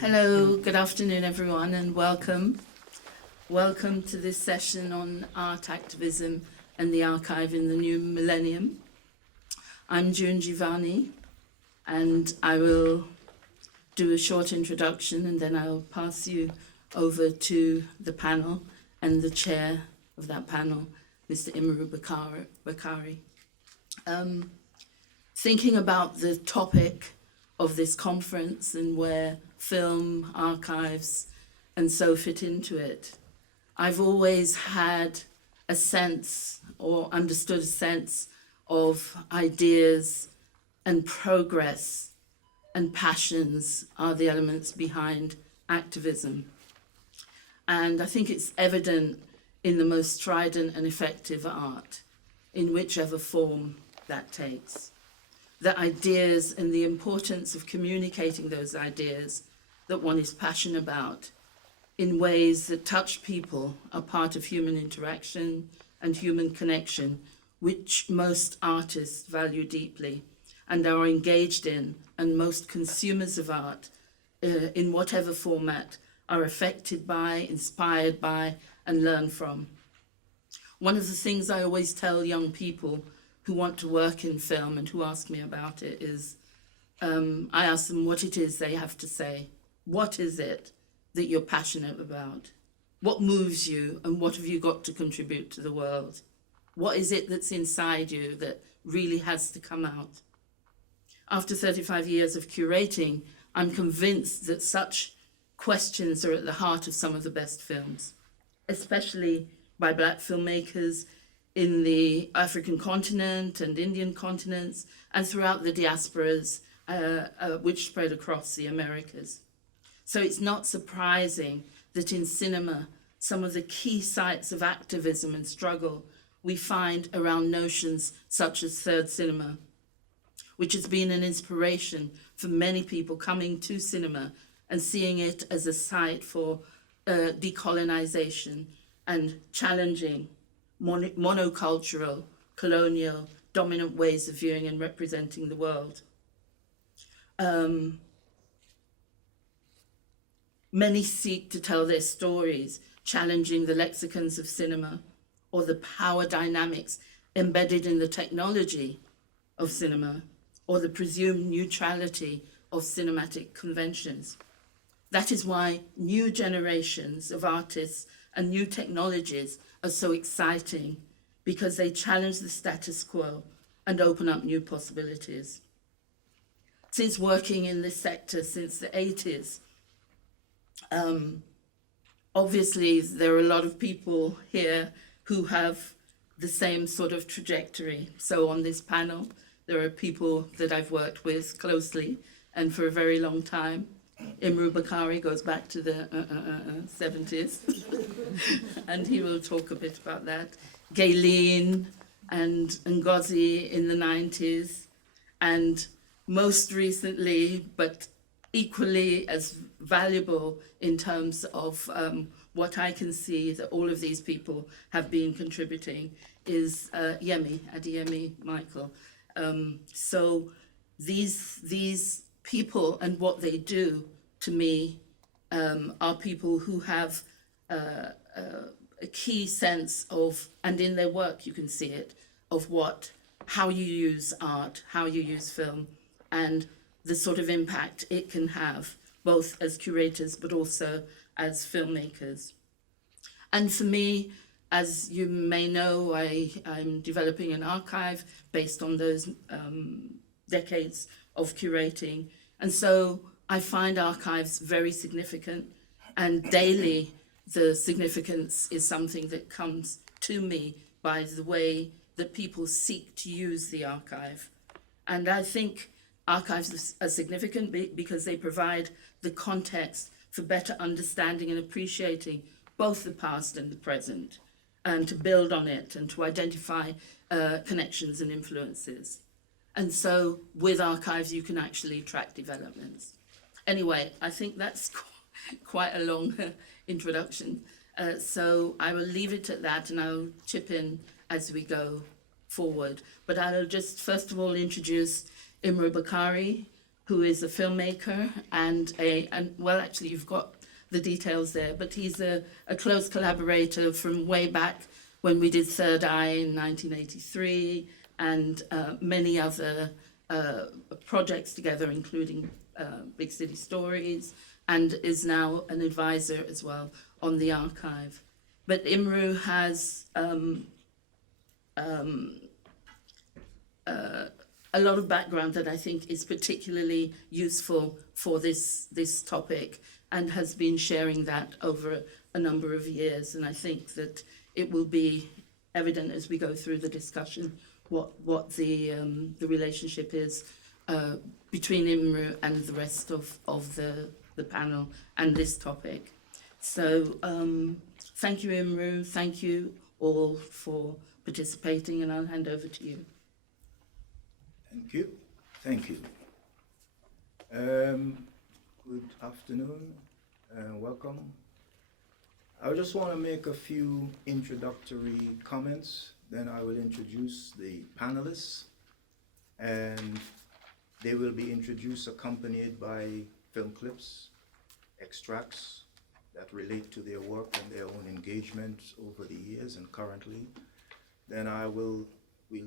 Hello, good afternoon everyone, and welcome. Welcome to this session on art activism and the archive in the new millennium. I'm June Giovanni, and I will do a short introduction and then I'll pass you over to the panel and the chair of that panel, Mr. Imruh Bakari. Thinking about the topic of this conference and where film, archives, and so fit into it, I've always had a sense or understood a sense of ideas and progress and passions are the elements behind activism. And I think it's evident in the most strident and effective art, in whichever form that takes. The ideas and the importance of communicating those ideas that one is passionate about in ways that touch people are part of human interaction and human connection, which most artists value deeply and are engaged in, and most consumers of art, in whatever format, are affected by, inspired by, and learn from. One of the things I always tell young people who want to work in film and who ask me about it is, I ask them what it is they have to say. What is it that you're passionate about? What moves you, and what have you got to contribute to the world? What is it that's inside you that really has to come out? After 35 years of curating, I'm convinced that such questions are at the heart of some of the best films, especially by Black filmmakers in the African continent and Indian continents and throughout the diasporas which spread across the Americas. So it's not surprising that in cinema, some of the key sites of activism and struggle we find around notions such as third cinema, which has been an inspiration for many people coming to cinema and seeing it as a site for decolonization and challenging monocultural, colonial, dominant ways of viewing and representing the world. Many seek to tell their stories, challenging the lexicons of cinema or the power dynamics embedded in the technology of cinema or the presumed neutrality of cinematic conventions. That is why new generations of artists and new technologies are so exciting, because they challenge the status quo and open up new possibilities. Since working in this sector since the 80s, obviously there are a lot of people here who have the same sort of trajectory. So on this panel, there are people that I've worked with closely and for a very long time. Imruh Bakari goes back to the 70s, and he will talk a bit about that. Gaylene and Ngozi in the 90s, and most recently, but equally as valuable in terms of what I can see that all of these people have been contributing, is Adeyemi Michael. So these people and what they do, to me, are people who have a key sense of, and in their work you can see it, of how you use art, how you use film, and the sort of impact it can have, both as curators but also as filmmakers. And for me, as you may know, I'm developing an archive based on those decades of curating. And so I find archives very significant, and daily the significance is something that comes to me by the way that people seek to use the archive. And I think archives are significant because they provide the context for better understanding and appreciating both the past and the present, and to build on it and to identify connections and influences. And so with archives, you can actually track developments. Anyway, I think that's quite a long introduction. So I will leave it at that, and I'll chip in as we go forward. But I'll just first of all introduce Imruh Bakari, who is a filmmaker and well, actually, you've got the details there, but he's a close collaborator from way back when we did Third Eye in 1983 and many other projects together, including Big City Stories, and is now an advisor as well on the archive. But Imruh has a lot of background that I think is particularly useful for this topic, and has been sharing that over a number of years. And I think that it will be evident as we go through the discussion what the relationship is between Imruh and the rest of the panel and this topic. So thank you, Imruh. Thank you all for participating, and I'll hand over to you. Thank you. Thank you. Good afternoon. Welcome. I just want to make a few introductory comments, then I will introduce the panelists, and they will be introduced accompanied by film clips, extracts that relate to their work and their own engagement over the years and currently. Then we'll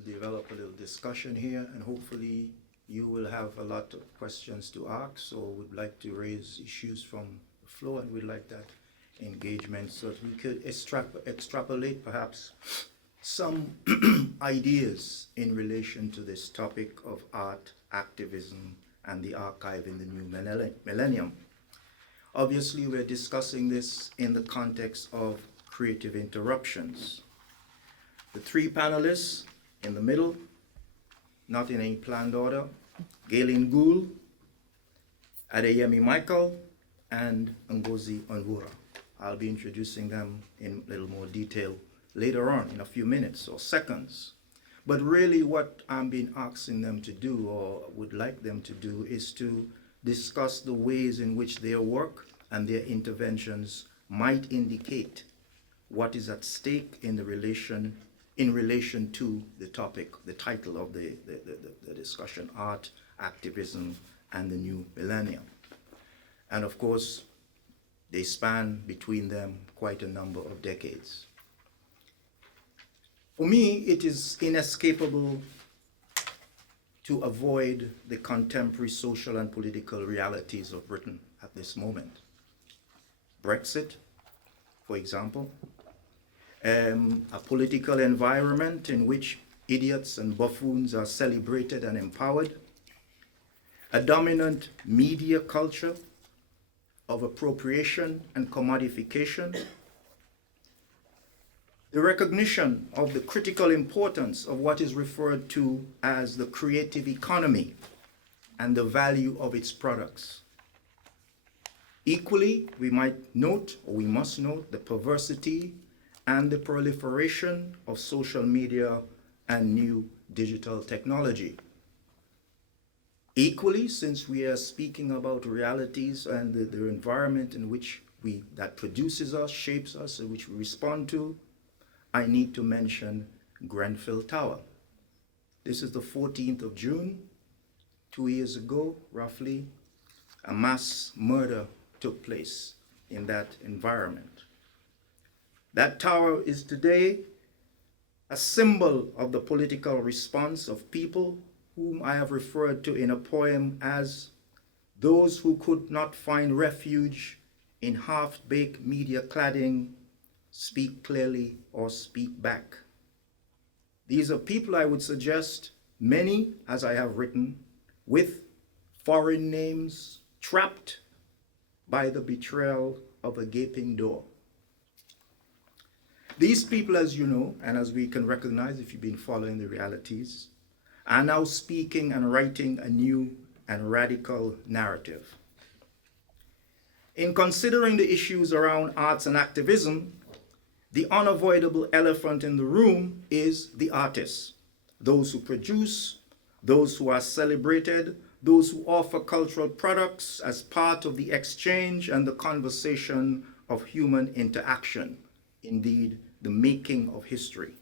develop a little discussion here, and hopefully you will have a lot of questions to ask, or would like to raise issues from the floor, and we'd like that engagement so that we could extrapolate perhaps some ideas in relation to this topic of art, activism, and the archive in the new millennium. Obviously, we're discussing this in the context of creative interruptions. The three panelists in the middle, not in any planned order: Gaylene Gould, Adeyemi Michael, and Ngozi Onwurah. I'll be introducing them in a little more detail later on in a few minutes or seconds. But really what I'm being asking them to do, or would like them to do, is to discuss the ways in which their work and their interventions might indicate what is at stake in relation to the topic, the title of the discussion: art, activism, and the new millennium. And of course, they span between them quite a number of decades. For me, it is inescapable to avoid the contemporary social and political realities of Britain at this moment. Brexit, for example, a political environment in which idiots and buffoons are celebrated and empowered, a dominant media culture of appropriation and commodification, the recognition of the critical importance of what is referred to as the creative economy and the value of its products. Equally, we might note, or we must note, the perversity and the proliferation of social media and new digital technology. Equally, since we are speaking about realities and the environment in which that produces us, shapes us, and which we respond to, I need to mention Grenfell Tower. This is the 14th of June, 2 years ago, roughly. A mass murder took place in that environment. That tower is today a symbol of the political response of people whom I have referred to in a poem as those who could not find refuge in half-baked media cladding, speak clearly or speak back. These are people, I would suggest, many, as I have written, with foreign names trapped by the betrayal of a gaping door. These people, as you know, and as we can recognize if you've been following the realities, are now speaking and writing a new and radical narrative. In considering the issues around arts and activism, the unavoidable elephant in the room is the artists, those who produce, those who are celebrated, those who offer cultural products as part of the exchange and the conversation of human interaction, indeed, the making of history.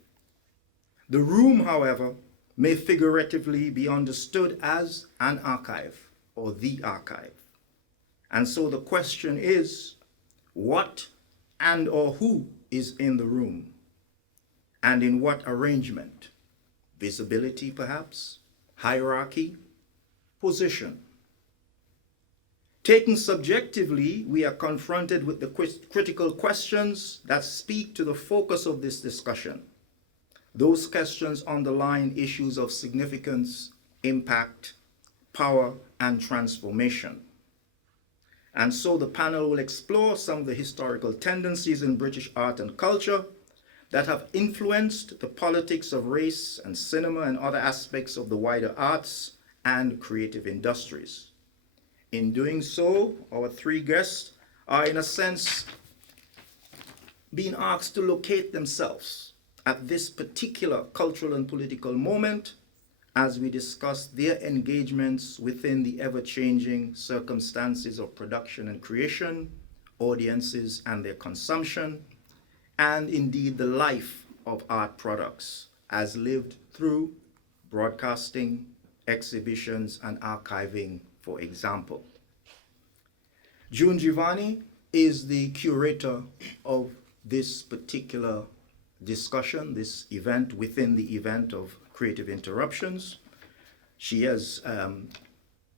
The room, however, may figuratively be understood as an archive or the archive. And so the question is, what and or who is in the room? And in what arrangement? Visibility, perhaps? Hierarchy? Position? Taken subjectively, we are confronted with the critical questions that speak to the focus of this discussion. Those questions underline issues of significance, impact, power, and transformation. And so the panel will explore some of the historical tendencies in British art and culture that have influenced the politics of race and cinema and other aspects of the wider arts and creative industries. In doing so, our three guests are, in a sense, being asked to locate themselves at this particular cultural and political moment as we discuss their engagements within the ever-changing circumstances of production and creation, audiences and their consumption, and indeed the life of art products as lived through broadcasting, exhibitions, and archiving, for example. June Giovanni is the curator of this particular discussion, this event within the event of Creative Interruptions. She has,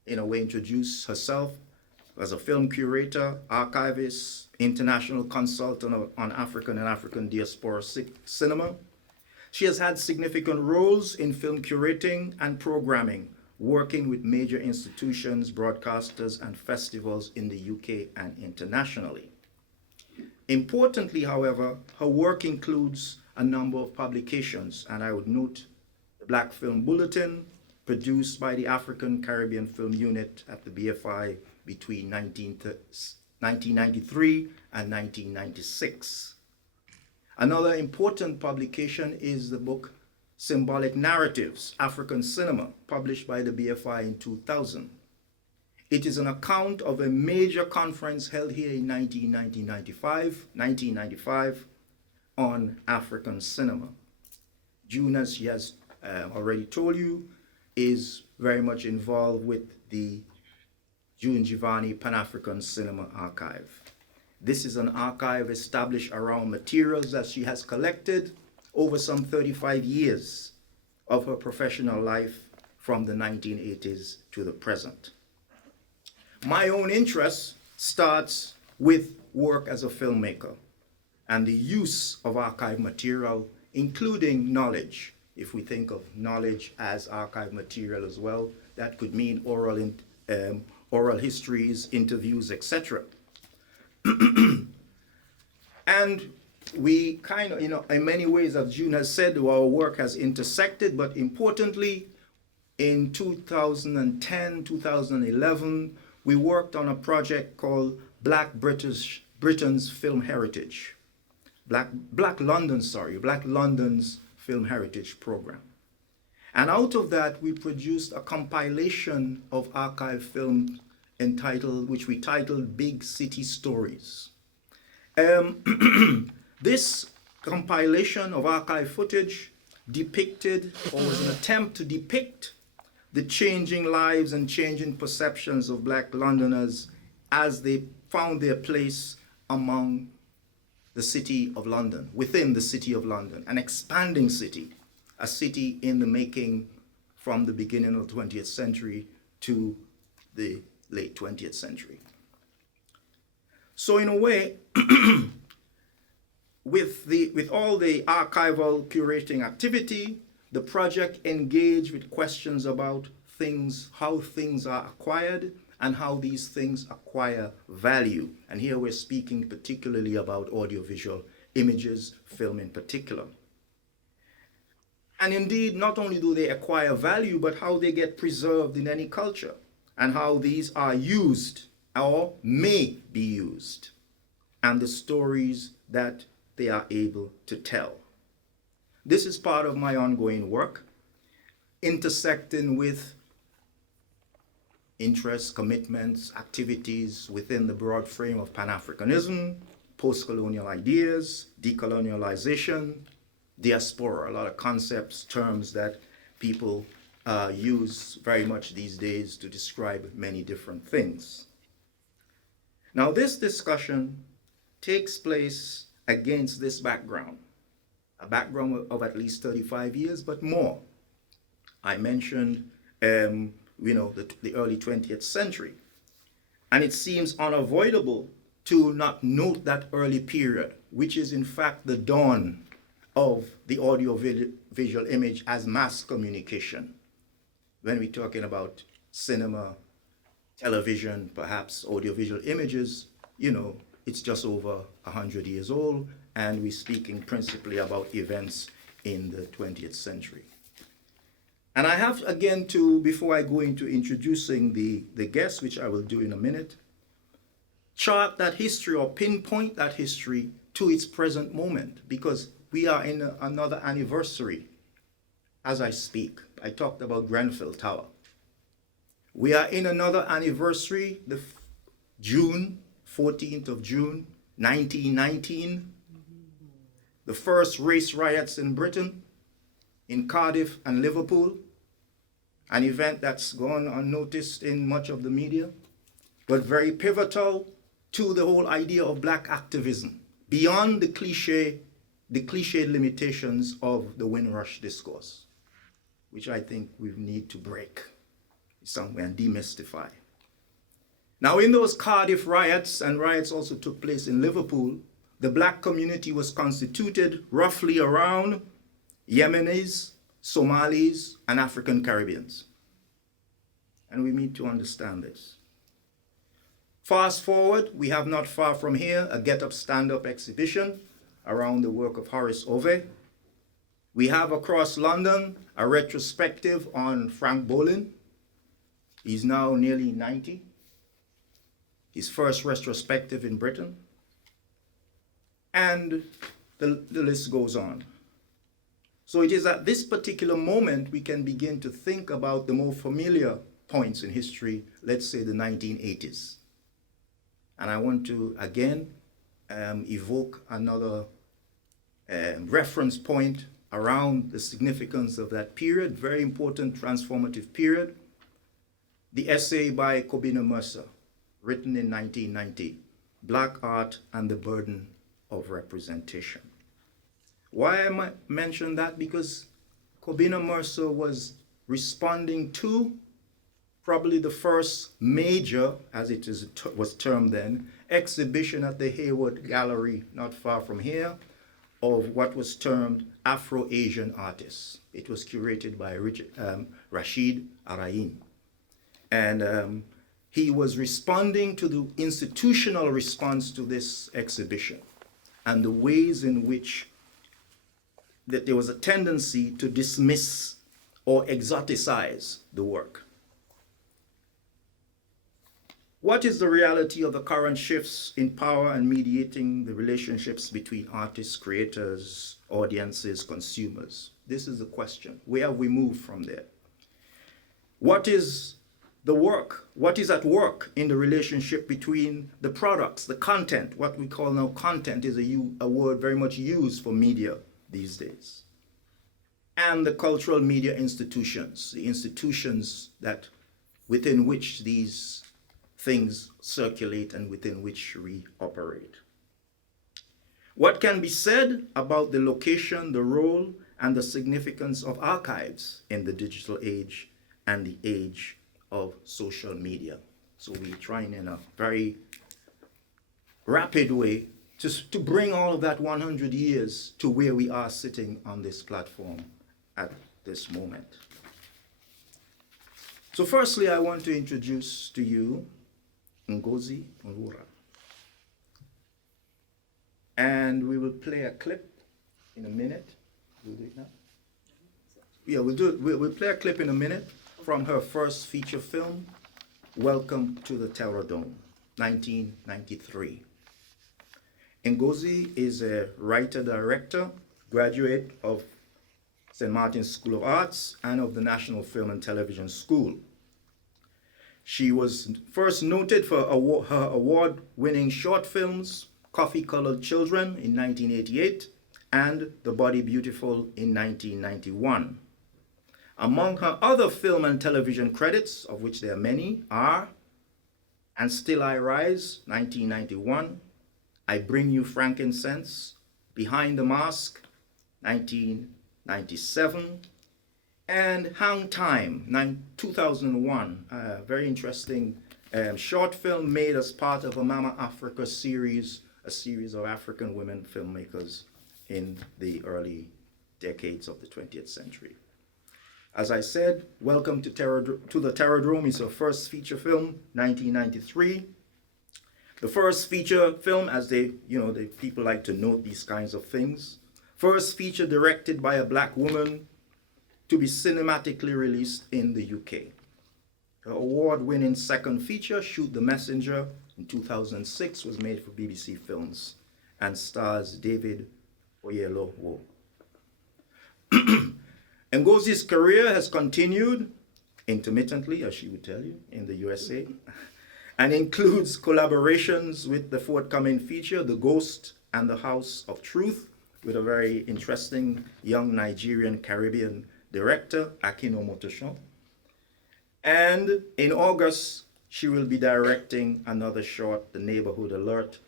in a way, introduced herself as a film curator, archivist, international consultant on African and African diaspora cinema. She has had significant roles in film curating and programming, working with major institutions, broadcasters, and festivals in the UK and internationally. Importantly, however, her work includes a number of publications, and I would note the Black Film Bulletin, produced by the African Caribbean Film Unit at the BFI between 1993 and 1996. Another important publication is the book Symbolic Narratives, African Cinema, published by the BFI in 2000. It is an account of a major conference held here in 1995 on African cinema. June, as she has already told you, is very much involved with the June Giovanni Pan-African Cinema Archive. This is an archive established around materials that she has collected over some 35 years of her professional life from the 1980s to the present. My own interest starts with work as a filmmaker and the use of archive material, including knowledge. If we think of knowledge as archive material as well, that could mean oral histories, interviews, etc. And we kind of, in many ways, as June has said, our work has intersected, but importantly, in 2010, 2011, we worked on a project called Black Britain's Film Heritage. Black London's Film Heritage Program. And out of that, we produced a compilation of archive films which we titled Big City Stories. This compilation of archive footage depicted, or was an attempt to depict, the changing lives and changing perceptions of Black Londoners as they found their place among the city of London, within the city of London, an expanding city, a city in the making from the beginning of the 20th century to the late 20th century. So in a way, with all the archival curating activity, the project engaged with questions about how things are acquired and how these things acquire value. And here we're speaking particularly about audiovisual images, film in particular. And indeed, not only do they acquire value, but how they get preserved in any culture and how these are used or may be used, and the stories that they are able to tell. This is part of my ongoing work, intersecting with interests, commitments, activities within the broad frame of Pan-Africanism, post-colonial ideas, decolonialization, diaspora, a lot of concepts, terms that people used very much these days to describe many different things. Now, this discussion takes place against this background, a background of at least 35 years, but more. I mentioned, the early 20th century. And it seems unavoidable to not note that early period, which is in fact the dawn of the audio-visual image as mass communication. When we're talking about cinema, television, perhaps audiovisual images, it's just over 100 years old, and we're speaking principally about events in the 20th century. And I have, again, before I go into introducing the guests, which I will do in a minute, chart that history or pinpoint that history to its present moment, because we are in another anniversary as I speak. I talked about Grenfell Tower. We are in another anniversary, the 14th of June, 1919, the first race riots in Britain, in Cardiff and Liverpool, an event that's gone unnoticed in much of the media, but very pivotal to the whole idea of black activism, beyond the cliched limitations of the Windrush discourse, which I think we need to break somewhere and demystify. Now, in those Cardiff riots, and riots also took place in Liverpool, the black community was constituted roughly around Yemenis, Somalis, and African Caribbeans. And we need to understand this. Fast forward, we have not far from here a Get Up, Stand Up exhibition around the work of Horace Ove. We have across London a retrospective on Frank Bolin. He's now nearly 90. His first retrospective in Britain. And the list goes on. So it is at this particular moment we can begin to think about the more familiar points in history, let's say the 1980s. And I want to, again, evoke another reference point around the significance of that period, very important transformative period. The essay by Kobina Mercer, written in 1990, Black Art and the Burden of Representation. Why am I mentioning that? Because Kobina Mercer was responding to probably the first major, as it was termed then, exhibition at the Hayward Gallery, not far from here, of what was termed Afro-Asian artists. It was curated by Rashid Arain. And he was responding to the institutional response to this exhibition and the ways in which that there was a tendency to dismiss or exoticize the work. What is the reality of the current shifts in power and mediating the relationships between artists, creators, audiences, consumers? This is the question. Where have we moved from there? What is the work? What is at work in the relationship between the products, the content? What we call now content is a word very much used for media these days. And the cultural media institutions, the institutions that within which these things circulate and within which we operate. What can be said about the location, the role, and the significance of archives in the digital age and the age of social media? So we're trying in a very rapid way to bring all of that 100 years to where we are sitting on this platform at this moment. So firstly, I want to introduce to you Ngozi Onwurah. And we will play a clip in a minute. We'll do it now? Yeah, we'll play a clip in a minute from her first feature film, Welcome to the Terrordome, 1993. Ngozi is a writer-director, graduate of St. Martin's School of Arts and of the National Film and Television School. She was first noted for her award-winning short films, Coffee-Colored Children in 1988 and The Body Beautiful in 1991. Among her other film and television credits, of which there are many, are And Still I Rise, 1991, I Bring You Frankincense, Behind the Mask, 1997, and Hang Time, 2001, a very interesting short film made as part of a Mama Africa series, a series of African women filmmakers in the early decades of the 20th century. As I said, welcome to the Terrordome. It's her first feature film, 1993. The first feature film, as the people like to note these kinds of things. First feature directed by a black woman to be cinematically released in the UK. Her award-winning second feature, Shoot the Messenger, in 2006, was made for BBC Films and stars David Oyelowo. Ngozi's career has continued intermittently, as she would tell you, in the USA, and includes collaborations with the forthcoming feature, The Ghost and the House of Truth, with a very interesting young Nigerian Caribbean director, Akino Motoshan. And in August, she will be directing another short, The Neighborhood Alert,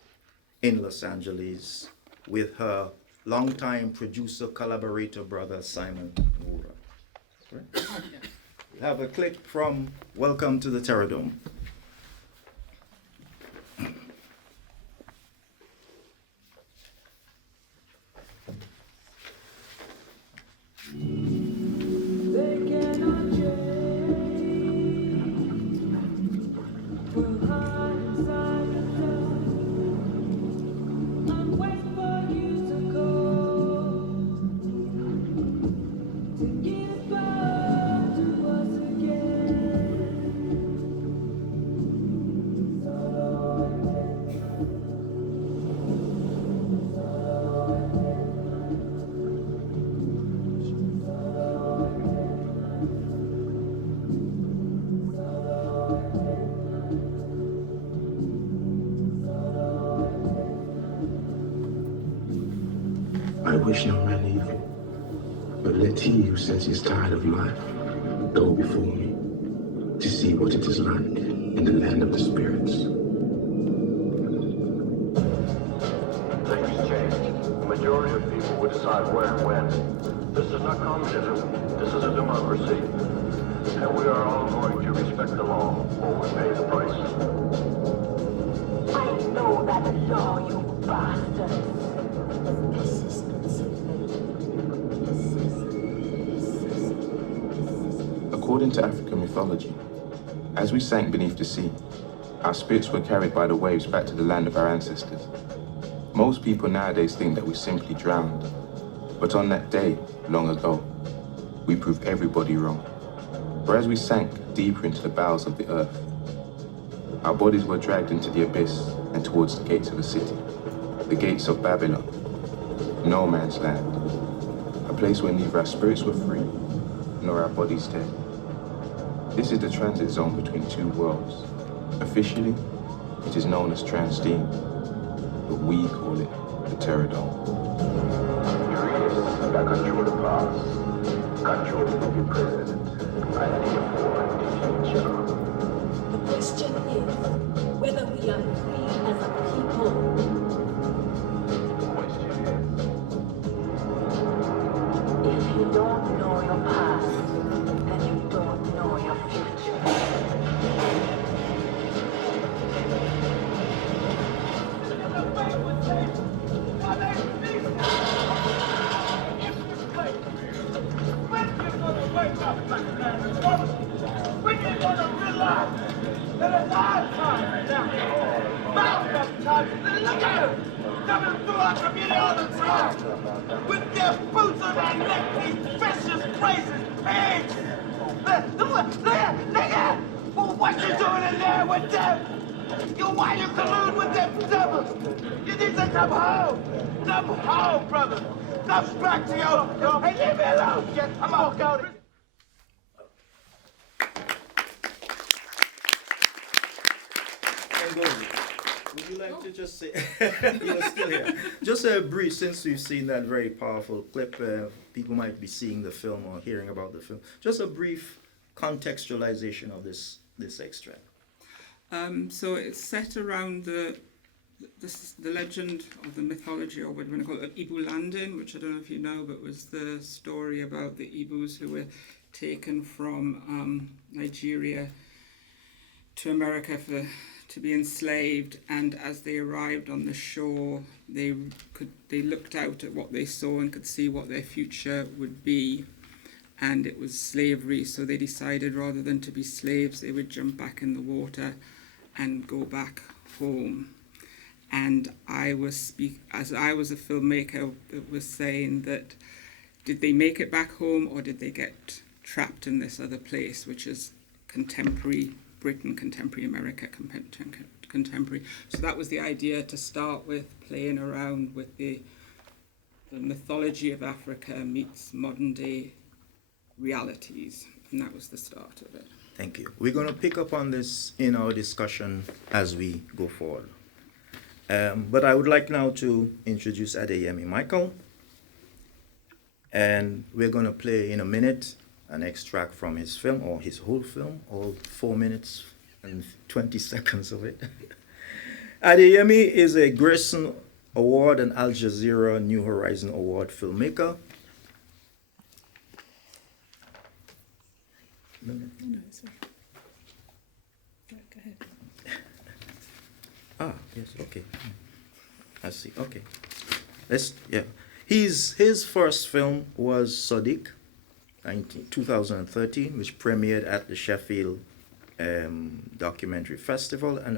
in Los Angeles, with her longtime producer, collaborator, brother, Simon Ngozi. Right? We have a clip from Welcome to the Terrordome. I wish no man evil, but let he who says he's tired of life go before me to see what it is like in the land of the spirits. Things change. The majority of people will decide where and when. This is not communism. This is a democracy. And we are all going to respect the law or we pay the price. I know that law, you bastards. According to African mythology, as we sank beneath the sea, our spirits were carried by the waves back to the land of our ancestors. Most people nowadays think that we simply drowned, but on that day, long ago, we proved everybody wrong. For as we sank deeper into the bowels of the earth, our bodies were dragged into the abyss and towards the gates of a city, the gates of Babylon, no man's land, a place where neither our spirits were free, nor our bodies dead. This is the transit zone between two worlds. Officially, it is known as Transdene, but we call it the Terrordome. Riots that control the past, control the present, and therefore the future. The question is whether we are free as a people. The question is, If you don't know your past, then you don't know your future. When you're gonna realize that it's our time now. Malcolm time. Look at them coming through our community all the time with their boots on their neck, these vicious, racist pigs. Look at nigga. Well, what you doing in there with them? Why you collude with them devils? You need to come home. Come home, brother. Come back to your. Hey, leave me alone. I'm all going. Would you like to just say, you're still here, just a brief, since we've seen that very powerful clip, people might be seeing the film or hearing about the film, just a brief contextualization of this extract. So it's set around the legend or the mythology, or what we're going to call it, of Igbo landing, which I don't know if you know, but was the story about the Igbos who were taken from Nigeria to America to be enslaved, and as they arrived on the shore, they looked out at what they saw and could see what their future would be, and it was slavery. So they decided, rather than to be slaves, they would jump back in the water and go back home. And as I was a filmmaker, was saying that, did they make it back home, or did they get trapped in this other place, which is contemporary Britain, contemporary America, contemporary. So that was the idea, to start with, playing around with the mythology of Africa meets modern day realities. And that was the start of it. Thank you. We're going to pick up on this in our discussion as we go forward. But I would like now to introduce Adeyemi Michael. And we're going to play in a minute an extract from his film, or his whole film, all 4 minutes and 20 seconds of it. Adeyemi is a Grayson Award and Al Jazeera New Horizon Award filmmaker. No, it's okay. Go ahead. Yes, okay. I see, okay. His first film was Sodiq, 2013, which premiered at the Sheffield Documentary Festival and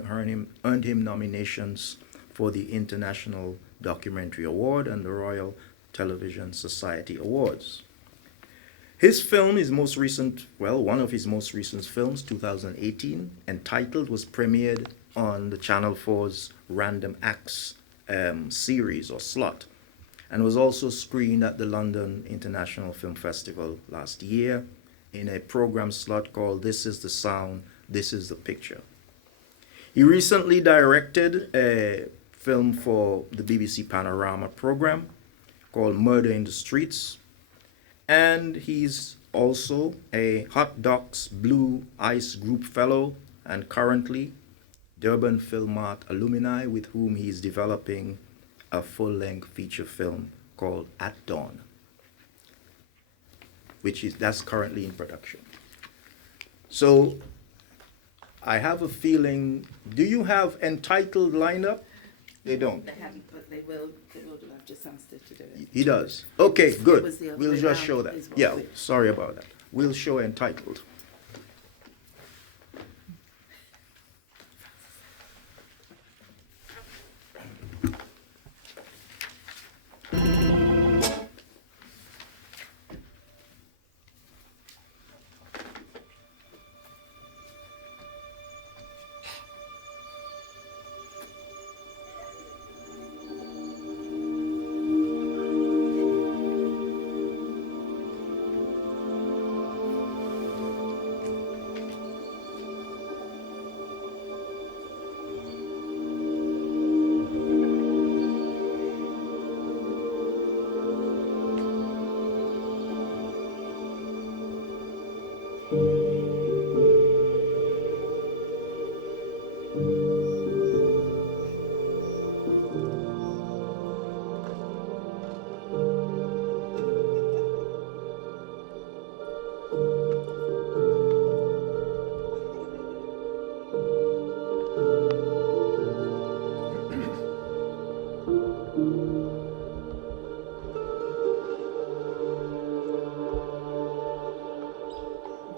earned him nominations for the International Documentary Award and the Royal Television Society Awards. His film, one of his most recent films, 2018, entitled, was premiered on the Channel 4's Random Acts series or slot, and was also screened at the London International Film Festival last year in a program slot called This Is the Sound, This Is the Picture. He recently directed a film for the BBC Panorama program called Murder in the Streets, and he's also a Hot Docs Blue Ice Group Fellow and currently Durban Film Art alumni, with whom he's developing a full-length feature film called At Dawn, that's currently in production. So I have a feeling, do you have Entitled lined up? They don't. They haven't, but they will do. I've just asked her to do it. He does. Okay, good. was the other We'll way just round, show that. is what Yeah, we- sorry about that. We'll show Entitled.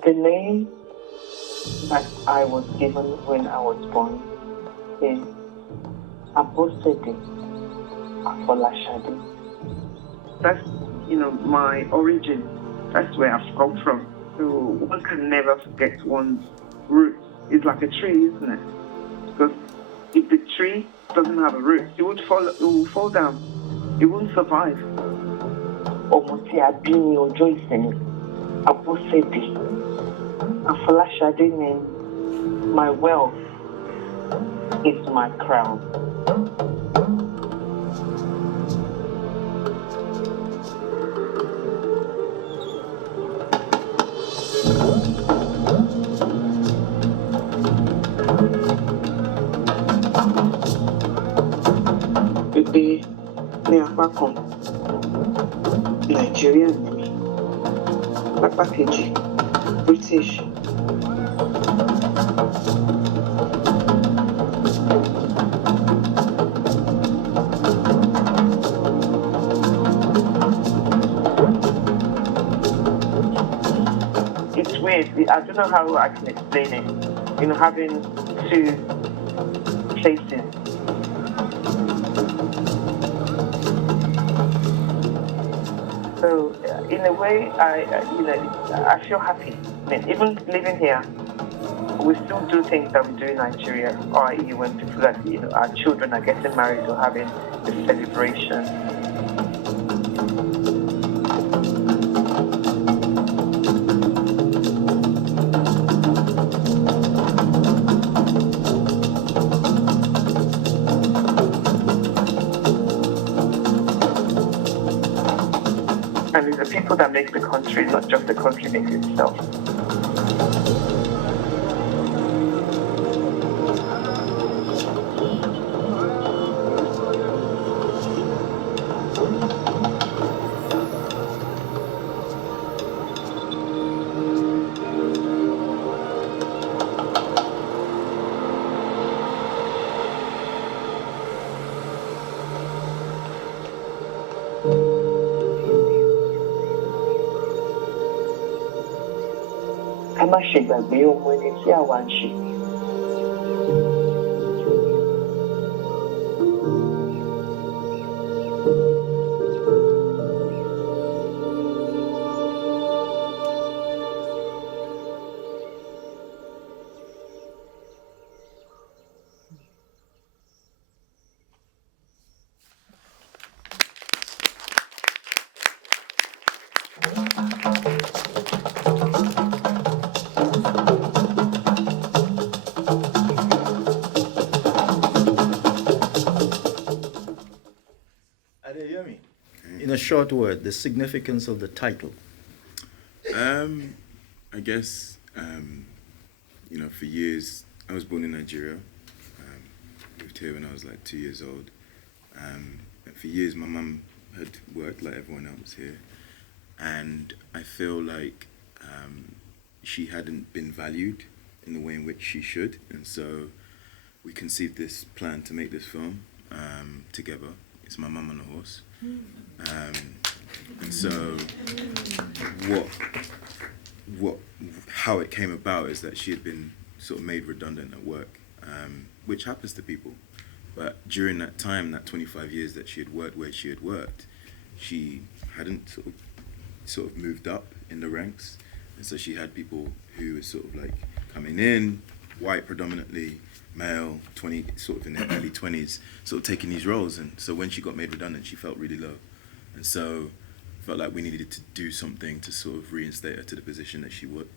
The name that I was given when I was born is Abosede Afolashade. That's, my origin. That's where I've come from. So one can never forget one's roots. It's like a tree, isn't it? Because if the tree doesn't have a root, it will fall down. It won't survive. Omote Abini Ojo Iseni, Abosede Afolashade means my wealth. is my crown. Èdè ní apá kan, Nigerian ni mí. Lápá kejì, British. It's weird. I don't know how I can explain it. You know, having two places. So, in a way, I feel happy. I mean, even living here, we still do things that we do in Nigeria, i.e. when people our children are getting married or having a celebration. And it's the people that make the country, not just the country makes itself. Ká má ṣe gbàgbé ohun ẹni tí àwa ń ṣe. Adeyemi, in a short word, the significance of the title. I guess, for years, I was born in Nigeria. Moved here when I was like 2 years old. And for years, my mum had worked like everyone else here. And I feel like she hadn't been valued in the way in which she should. And so we conceived this plan to make this film together. It's my mum on a horse. And so how it came about is that she had been sort of made redundant at work, which happens to people. But during that time, that 25 years that she had worked where she had worked, she hadn't sort of moved up in the ranks. And so she had people who were sort of like coming in, white predominantly, male, 20, sort of in their early 20s, sort of taking these roles. And so when she got made redundant, she felt really low. And so felt like we needed to do something to sort of reinstate her to the position that she would,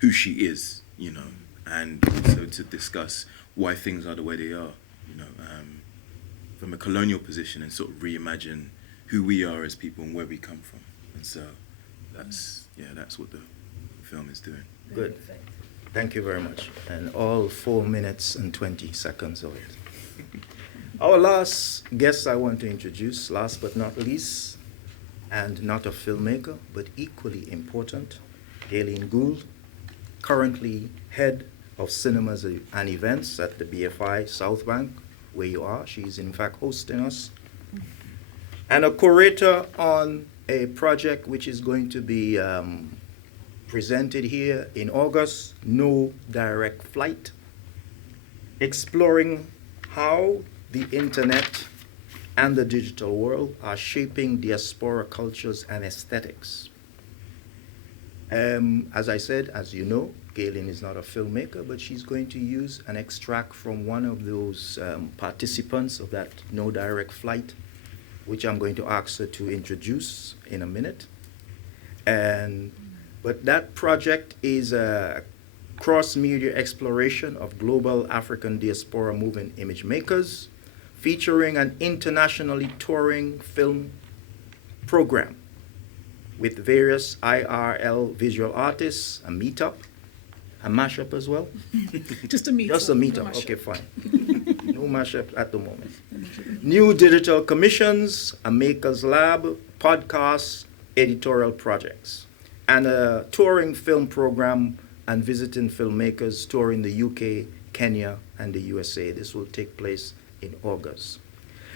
who she is, and also to discuss why things are the way they are, from a colonial position, and sort of reimagine who we are as people and where we come from. And so that's what the film is doing. Good. Thank you very much. And all 4 minutes and 20 seconds of it. Our last guest I want to introduce, last but not least, and not a filmmaker, but equally important, Gaylene Gould, currently head of cinemas and events at the BFI South Bank, where you are. She's in fact hosting us. And a curator on a project which is going to be presented here in August, No Direct Flight, exploring how the internet and the digital world are shaping diaspora cultures and aesthetics. As I said, as you know, Gaylene is not a filmmaker, but she's going to use an extract from one of those participants of that No Direct Flight, which I'm going to ask her to introduce in a minute. But that project is cross-media exploration of global African diaspora movement image makers, featuring an internationally touring film program with various IRL visual artists, a meetup, a mashup as well. Just a meetup. Just a meetup, okay, fine. No mashup at the moment. New digital commissions, a makers lab, podcasts, editorial projects, and a touring film program and visiting filmmakers touring the UK, Kenya, and the USA. This will take place in August.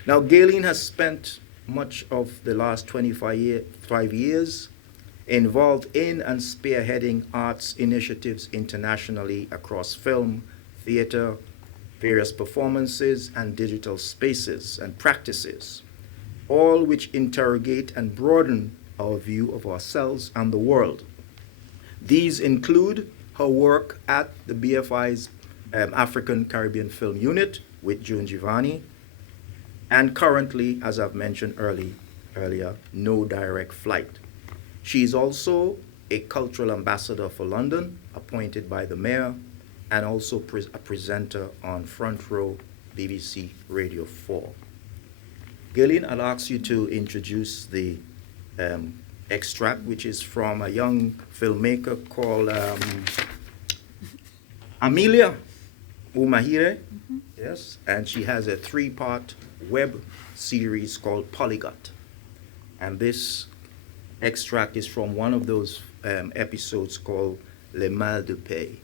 Now, Gaylene has spent much of the last 5 years involved in and spearheading arts initiatives internationally across film, theater, various performances, and digital spaces and practices, all which interrogate and broaden our view of ourselves and the world. These include her work at the BFI's African Caribbean Film Unit with June Giovanni, and currently, as I've mentioned earlier, No Direct Flight. She is also a cultural ambassador for London, appointed by the mayor, and also a presenter on Front Row BBC Radio 4. Gaylene, I'll ask you to introduce the extract, which is from a young filmmaker called Amelia Umahire. Yes, and she has a 3-part web series called Polygot. And this extract is from one of those episodes called Le Mal de Pays,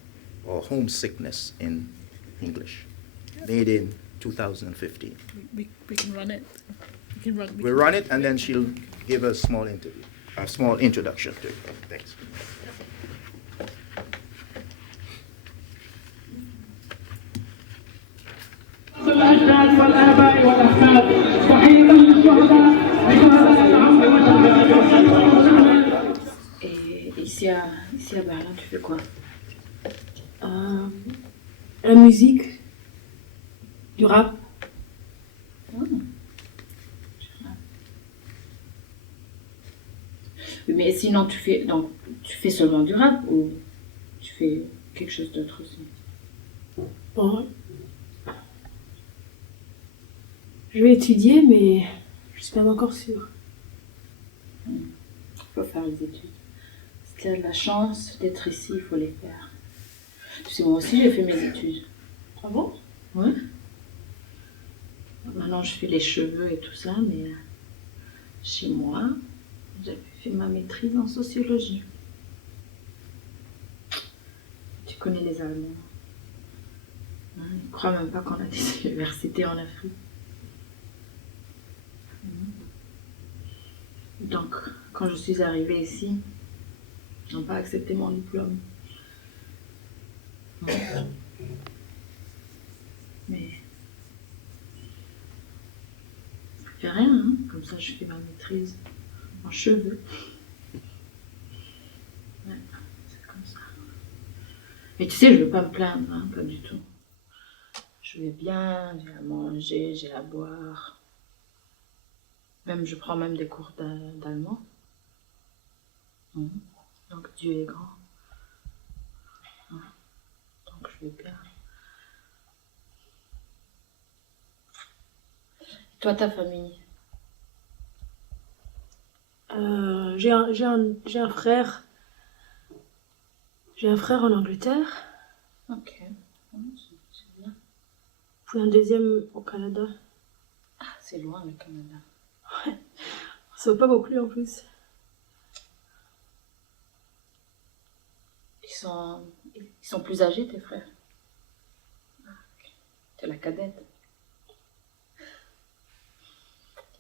or Homesickness in English, made in 2015. We can run it. We'll run it, and then she'll give a small interview, a small introduction to it. Thanks. Et ici à Berlin, tu fais quoi? La musique, du rap. Oui, mais sinon, tu fais seulement du rap ou tu fais quelque chose d'autre aussi? Bon, je vais étudier, mais je suis pas encore sûre. Il faut faire les études. Si tu as de la chance d'être ici, il faut les faire. Tu sais, moi aussi, j'ai fait mes études. Ah bon? Ouais. Maintenant, je fais les cheveux et tout ça, mais chez moi, j'avais fait ma maîtrise en sociologie. Tu connais les Allemands. Ils ne croient même pas qu'on a des universités en Afrique. Donc, quand je suis arrivée ici, ils n'ont pas accepté mon diplôme. Mais ça fait rien, hein? Comme ça je fais ma maîtrise en cheveux. Ouais, c'est comme ça. Mais tu sais, je veux pas me plaindre, hein? Pas du tout. Je vais bien, j'ai à manger, j'ai à boire. Même, je prends même des cours d'allemand. Donc Dieu est grand. Donc je vais bien. Toi, ta famille? J'ai un frère. J'ai un frère en Angleterre. Ok, c'est bien. Puis un deuxième au Canada. Ah, c'est loin le Canada. Ouais, ça va pas beaucoup en plus. Ils sont plus âgés, tes frères? Ah, ok. T'es la cadette.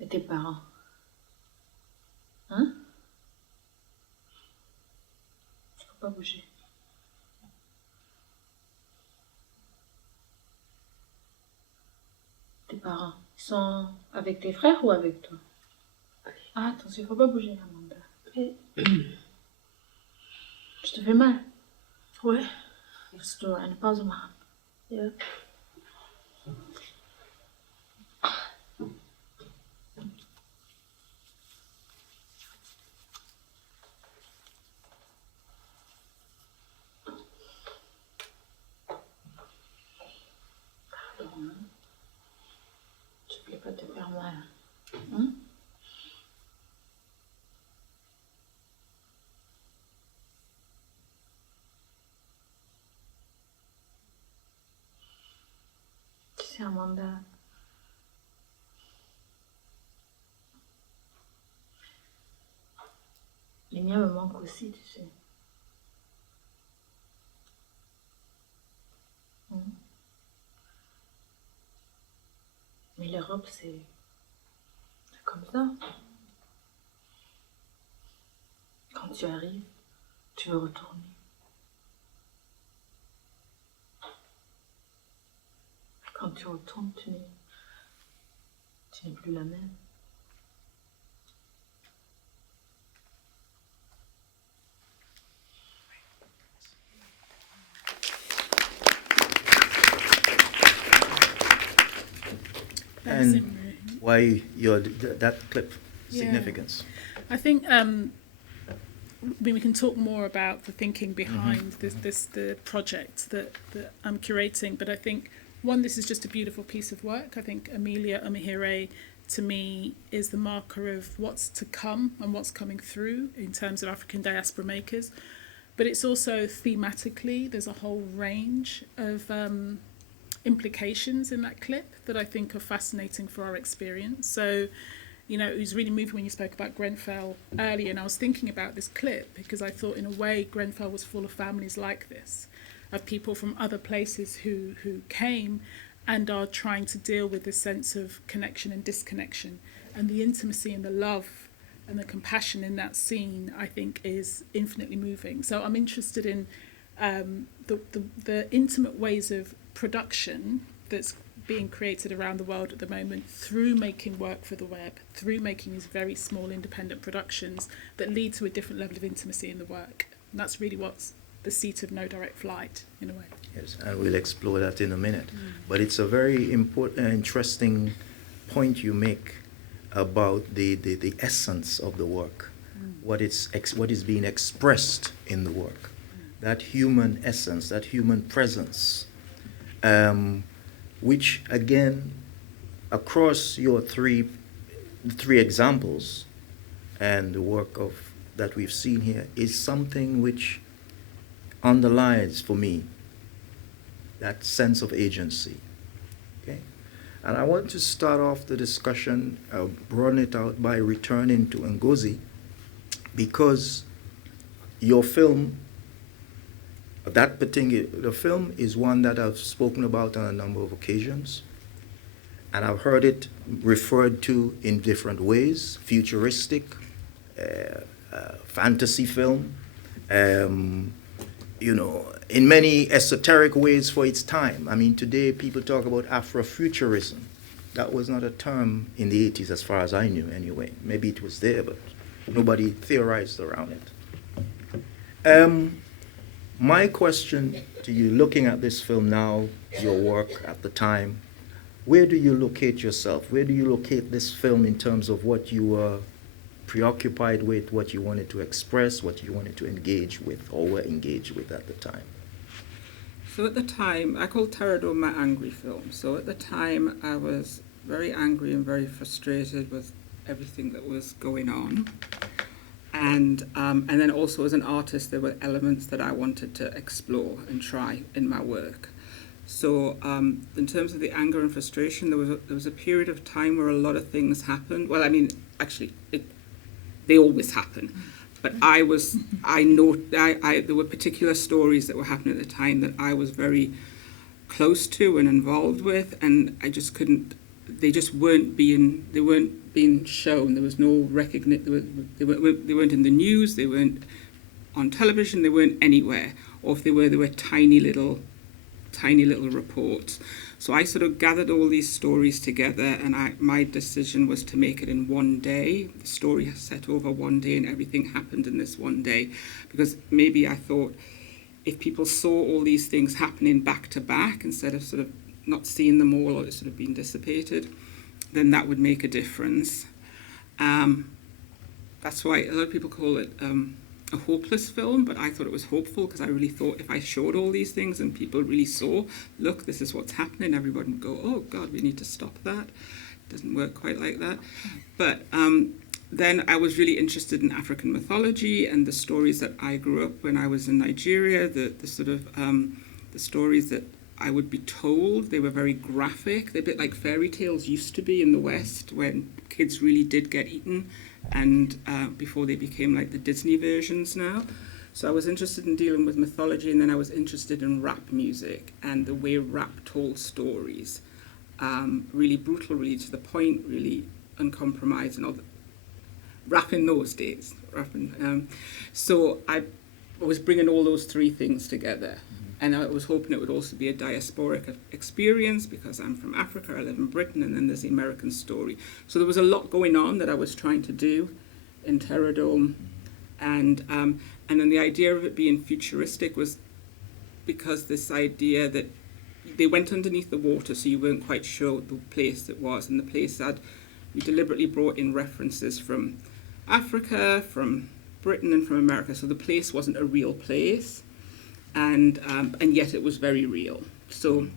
Et tes parents? Hein? Faut pas bouger. Tes parents, ils sont avec tes frères ou avec toi? Ah, attention, faut pas bouger, Amanda. Je te fais mal? Ouais. Musst du eine Pause machen? Ja. Tiens, Amanda. Les miens me manquent aussi, tu sais. Mais l'Europe, c'est comme ça. Quand tu arrives, tu veux retourner. Quand tu retournes, tu n'es plus la même. And why that clip significance? I think we can talk more about the thinking behind the project that I'm curating, but I think one, this is just a beautiful piece of work. I think Amelia Omihire, to me, is the marker of what's to come and what's coming through in terms of African diaspora makers. But it's also thematically, there's a whole range of implications in that clip that I think are fascinating for our experience. So, you know, it was really moving when you spoke about Grenfell earlier, and I was thinking about this clip because I thought, in a way, Grenfell was full of families like this, of people from other places who came and are trying to deal with this sense of connection and disconnection. And the intimacy and the love and the compassion in that scene, I think, is infinitely moving. So I'm interested in the intimate ways of production that's being created around the world at the moment through making work for the web, through making these very small independent productions that lead to a different level of intimacy in the work. And that's really what's the seat of No Direct Flight, in a way. Yes, and we'll explore that in a minute. But it's a very important, interesting point you make about the essence of the work, what is being expressed in the work, that human essence, that human presence, which again, across your three examples and the work that we've seen here, is something which underlies for me that sense of agency. Okay, and I want to start off the discussion, broaden it out by returning to Ngozi, because your film, the film is one that I've spoken about on a number of occasions, and I've heard it referred to in different ways: futuristic, fantasy film, you know, in many esoteric ways for its time. I mean, today people talk about Afrofuturism. That was not a term in the 80s as far as I knew anyway. Maybe it was there, but nobody theorized around it. My question to you, looking at this film now, your work at the time, where do you locate yourself? Where do you locate this film in terms of what you were preoccupied with, what you wanted to express, what you wanted to engage with, or were engaged with at the time? So at the time, I called Terrordome my angry film. So at the time, I was very angry and very frustrated with everything that was going on. And then also as an artist, there were elements that I wanted to explore and try in my work. So in terms of the anger and frustration, there was a period of time where a lot of things happened. Well, I mean, actually, they always happen. But there were particular stories that were happening at the time that I was very close to and involved with, and I just couldn't. They weren't being shown. There was no recognition. They weren't in the news. They weren't on television. They weren't anywhere. Or if they were tiny little reports. So I sort of gathered all these stories together, and my decision was to make it in one day. The story set over one day, and everything happened in this one day. Because maybe I thought if people saw all these things happening back to back, instead of sort of not seeing them all or sort of being dissipated, then that would make a difference. That's why a lot of people call it a hopeless film, but I thought it was hopeful because I really thought if I showed all these things and people really saw, look, this is what's happening, everyone would go, oh God, we need to stop that. It doesn't work quite like that. But then I was really interested in African mythology and the stories that I grew up when I was in Nigeria, the sort of the stories that I would be told. They were very graphic. They're a bit like fairy tales used to be in the West, when kids really did get eaten, and before they became like the Disney versions now. So I was interested in dealing with mythology, and then I was interested in rap music and the way rap told stories. Really brutal, really to the point, really uncompromised, and all the rap in those days. So I was bringing all those three things together. And I was hoping it would also be a diasporic experience, because I'm from Africa, I live in Britain, and then there's the American story. So there was a lot going on that I was trying to do in Terrordome. And then the idea of it being futuristic was because this idea that they went underneath the water, so you weren't quite sure the place it was. And the place we deliberately brought in references from Africa, from Britain, and from America. So the place wasn't a real place. And yet it was very real. So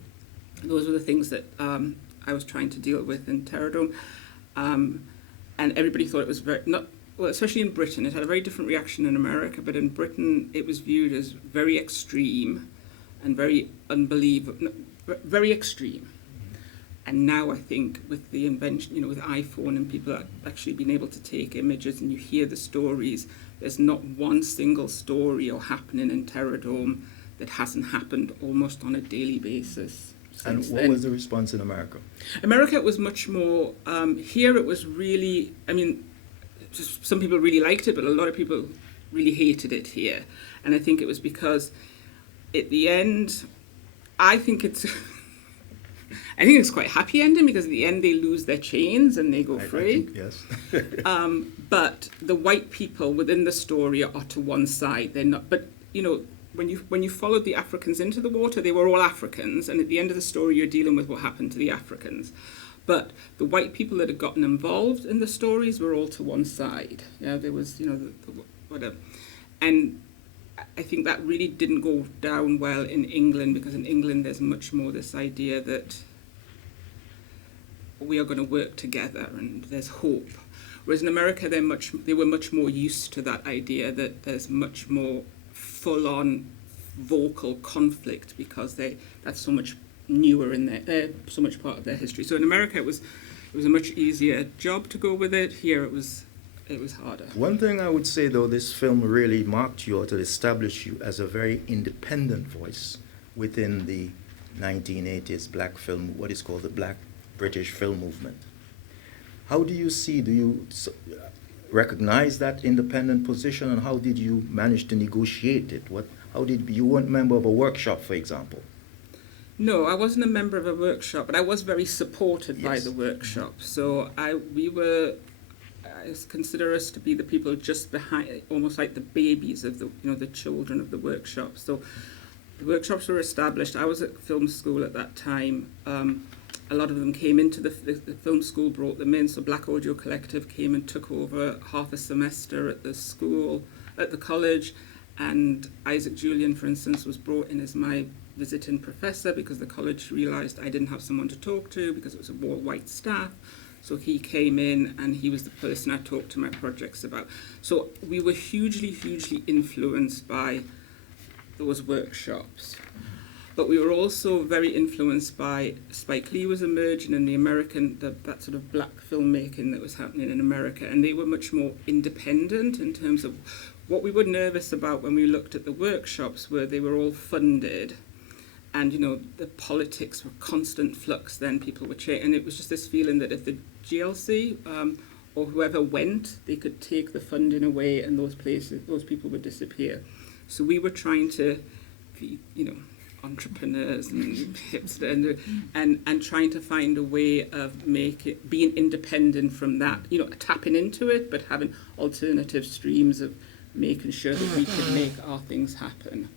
those were the things that I was trying to deal with in Terrordome. And everybody thought it was especially in Britain. It had a very different reaction in America, but in Britain it was viewed as very extreme and very unbelievable, very extreme. And now I think with the invention, with iPhone and people actually being able to take images and you hear the stories, there's not one single story or happening in Terrordome that hasn't happened almost on a daily basis. And what was the response in America? America, it was much more, here it was really, just some people really liked it, but a lot of people really hated it here. And I think it was because at the end, I think it's quite a happy ending, because at the end they lose their chains and they go free. Yes. But the white people within the story are to one side. They're not. But when you followed the Africans into the water, they were all Africans, and at the end of the story, you're dealing with what happened to the Africans. But the white people that had gotten involved in the stories were all to one side. There was whatever, and I think that really didn't go down well in England, because in England there's much more this idea that we are going to work together and there's hope. Whereas in America, they were much more used to that idea that there's much more full-on vocal conflict, because that's so much newer in so much part of their history. So in America, it was a much easier job to go with it. Here, it was harder. One thing I would say, though, this film really marked you, or to establish you as a very independent voice within the 1980s black film, what is called the Black British film movement. How do you recognize that independent position, and how did you manage to negotiate it? You weren't a member of a workshop, for example? No, I wasn't a member of a workshop, but I was very supported by the workshop. So I consider us to be the people just behind, almost like the babies of the children of the workshop. So the workshops were established. I was at film school at that time. A lot of them came into the film school, brought them in. So Black Audio Collective came and took over half a semester at the school, at the college. And Isaac Julian, for instance, was brought in as my visiting professor, because the college realised I didn't have someone to talk to, because it was a all-white staff. So he came in, and he was the person I talked to my projects about. So we were hugely, hugely influenced by those workshops. But we were also very influenced by Spike Lee was emerging in the American, that sort of black filmmaking that was happening in America. And they were much more independent in terms of what we were nervous about when we looked at the workshops, where they were all funded. And, the politics were constant flux, then people were changing. And it was just this feeling that if the GLC or whoever went, they could take the funding away, and those people would disappear. So we were trying to be, entrepreneurs and hipster and trying to find a way of being independent from that, tapping into it, but having alternative streams of making sure that we could make our things happen.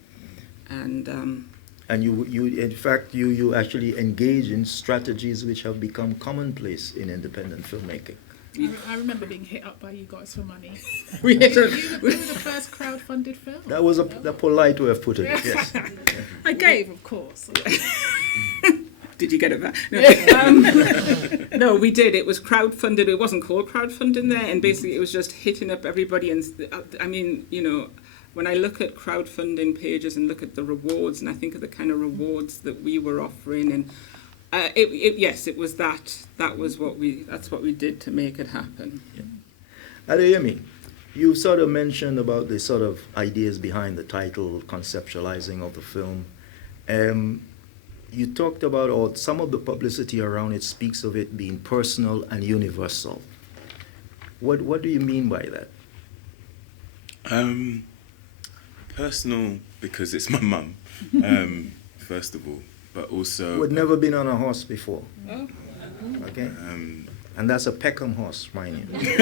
And you in fact, you actually engage in strategies which have become commonplace in independent filmmaking. I remember being hit up by you guys for money. We were the first crowd-funded film. That was the polite way of putting it, yes. I gave, of course. Did you get it back? No, no, we did. It was crowdfunded. It wasn't called crowdfunding there, and basically it was just hitting up everybody. And when I look at crowdfunding pages and look at the rewards, and I think of the kind of rewards that we were offering, and yes, it was that's what we did to make it happen. Yeah. Adeyemi, you sort of mentioned about the sort of ideas behind the title, conceptualizing of the film. You talked about, or some of the publicity around it speaks of it being personal and universal. What do you mean by that? Personal because it's my mum, first of all, but also... We've never been on a horse before. Oh. Okay? And that's a Peckham horse, mind you.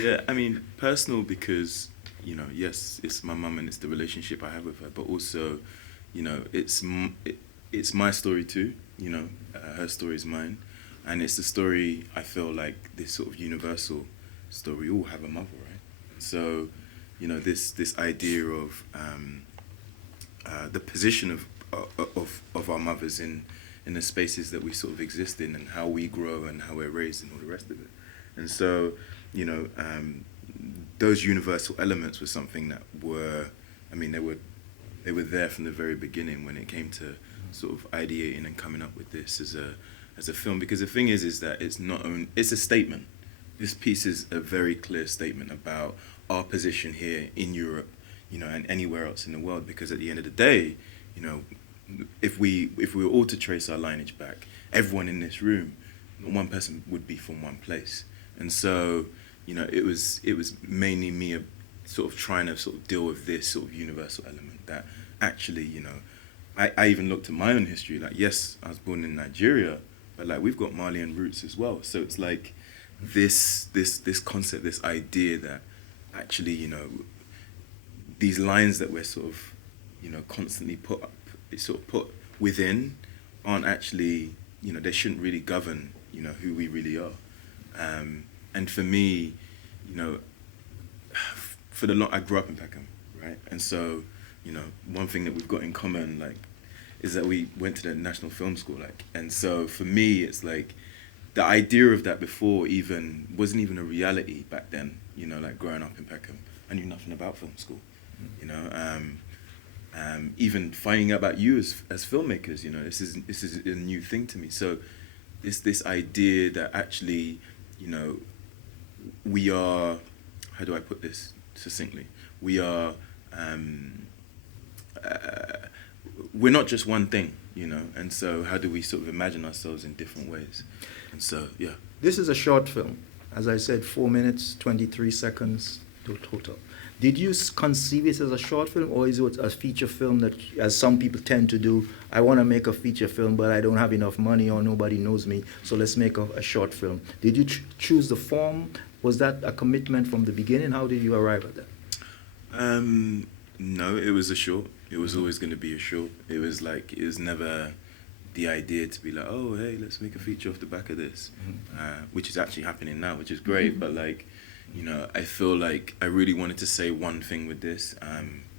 Yeah, I mean, personal because, you know, yes, it's my mum and it's the relationship I have with her, but also, you know, it's my story too, you know, her story is mine, and it's the story, I feel like, this sort of universal story. We all have a mother, right? So, you know, this idea of the position of our mothers in the spaces that we sort of exist in, and how we grow and how we're raised and all the rest of it. And so, you know, those universal elements were something that were, I mean, they were there from the very beginning when it came to sort of ideating and coming up with this as a film. Because the thing is that it's a statement. This piece is a very clear statement about our position here in Europe, you know, and anywhere else in the world. Because at the end of the day, you know, if we were all to trace our lineage back, everyone in this room, one person would be from one place. And so, you know, it was mainly me sort of trying to sort of deal with this sort of universal element that actually, you know, I even looked at my own history, like, yes, I was born in Nigeria, but like we've got Malian roots as well. So it's like this concept, this idea that actually, you know, these lines that we're sort of, you know, constantly put within aren't actually, you know, they shouldn't really govern, you know, who we really are. And for me, you know, I grew up in Peckham, right? And so, you know, one thing that we've got in common, like, is that we went to the National Film School, like, and so for me, it's like, the idea of that before wasn't even a reality back then, you know, like growing up in Peckham. I knew nothing about film school, you know. Even finding out about you as filmmakers, you know, this is a new thing to me. So this idea that actually, you know, we are, how do I put this succinctly? We are, we're not just one thing, you know, and so how do we sort of imagine ourselves in different ways? And so, yeah. This is a short film. As I said, 4 minutes, 23 seconds total. Did you conceive it as a short film, or is it a feature film that, as some people tend to do, I want to make a feature film, but I don't have enough money or nobody knows me, so let's make a short film. Did you choose the form? Was that a commitment from the beginning? How did you arrive at that? No, it was a short. It was always going to be a short. It was never the idea to be like, oh, hey, let's make a feature off the back of this, which is actually happening now, which is great, but like, you know, I feel like I really wanted to say one thing with this,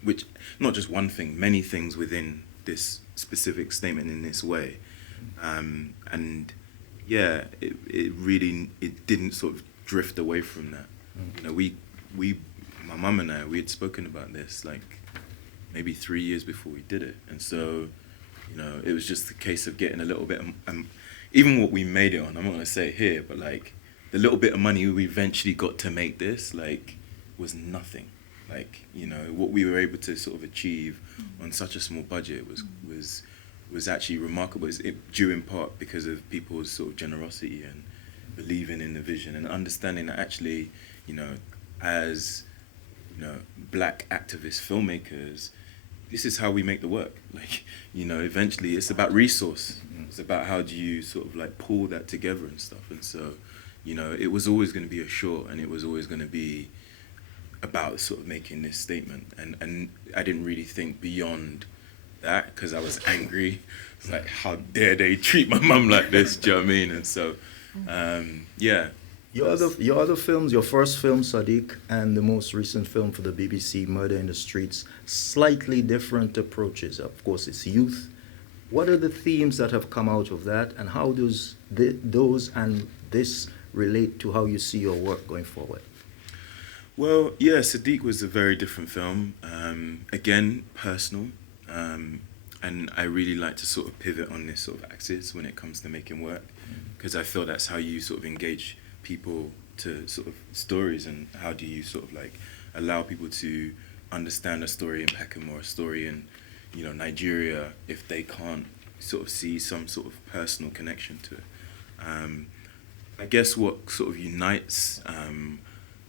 which, not just one thing, many things within this specific statement in this way. And yeah, it didn't sort of drift away from that. You know, my mum and I, we had spoken about this like maybe 3 years before we did it. And so, you know, it was just a case of getting a little bit of, even what we made it on, I'm not gonna say it here, but like, the little bit of money we eventually got to make this, like, was nothing. Like, you know, what we were able to sort of achieve on such a small budget was actually remarkable. It's due in part because of people's sort of generosity and believing in the vision and understanding that actually, you know, as, you know, black activist filmmakers, this is how we make the work. Like, you know, eventually it's about resource. It's about how do you sort of like pull that together and stuff. And so, you know, it was always going to be a short, and it was always going to be about sort of making this statement. And I didn't really think beyond that because I was angry. It's like, how dare they treat my mum like this? Do you know what I mean? And so, yeah. Your other films, your first film, Sodiq, and the most recent film for the BBC, Murder in the Streets, slightly different approaches. Of course, it's youth. What are the themes that have come out of that, and how does those and this relate to how you see your work going forward? Well, yeah, Sodiq was a very different film. Again, personal. And I really like to sort of pivot on this sort of axis when it comes to making work, because I feel that's how you sort of engage people to sort of stories, and how do you sort of like allow people to understand a story in Peckham or a story in, you know, Nigeria, if they can't sort of see some sort of personal connection to it. I guess what sort of unites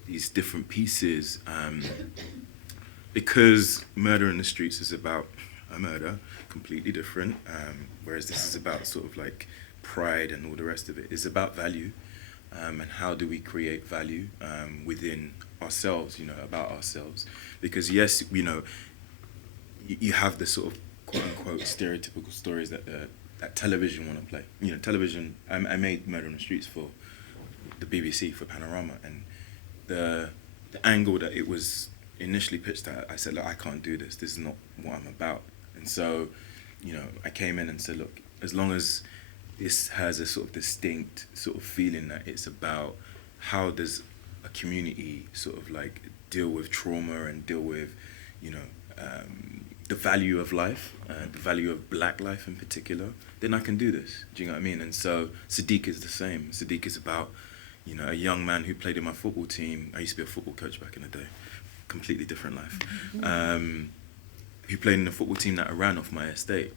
these different pieces, because Murder in the Streets is about a murder, completely different, whereas this is about sort of like pride and all the rest of it. It's about value, and how do we create value within ourselves, you know, about ourselves. Because yes, you know, you have the sort of quote unquote stereotypical stories that that television want to play. You know, television, I made Murder in the Streets for the BBC, for Panorama, and the angle that it was initially pitched at, I said, look, I can't do this. This is not what I'm about. And so, you know, I came in and said, look, as long as this has a sort of distinct sort of feeling that it's about how does a community sort of like deal with trauma and deal with, you know, the value of life, the value of black life in particular, then I can do this. Do you know what I mean? And so Sodiq is the same. Sodiq is about, you know, a young man who played in my football team. I used to be a football coach back in the day. Completely different life. Who played in a football team that I ran off my estate.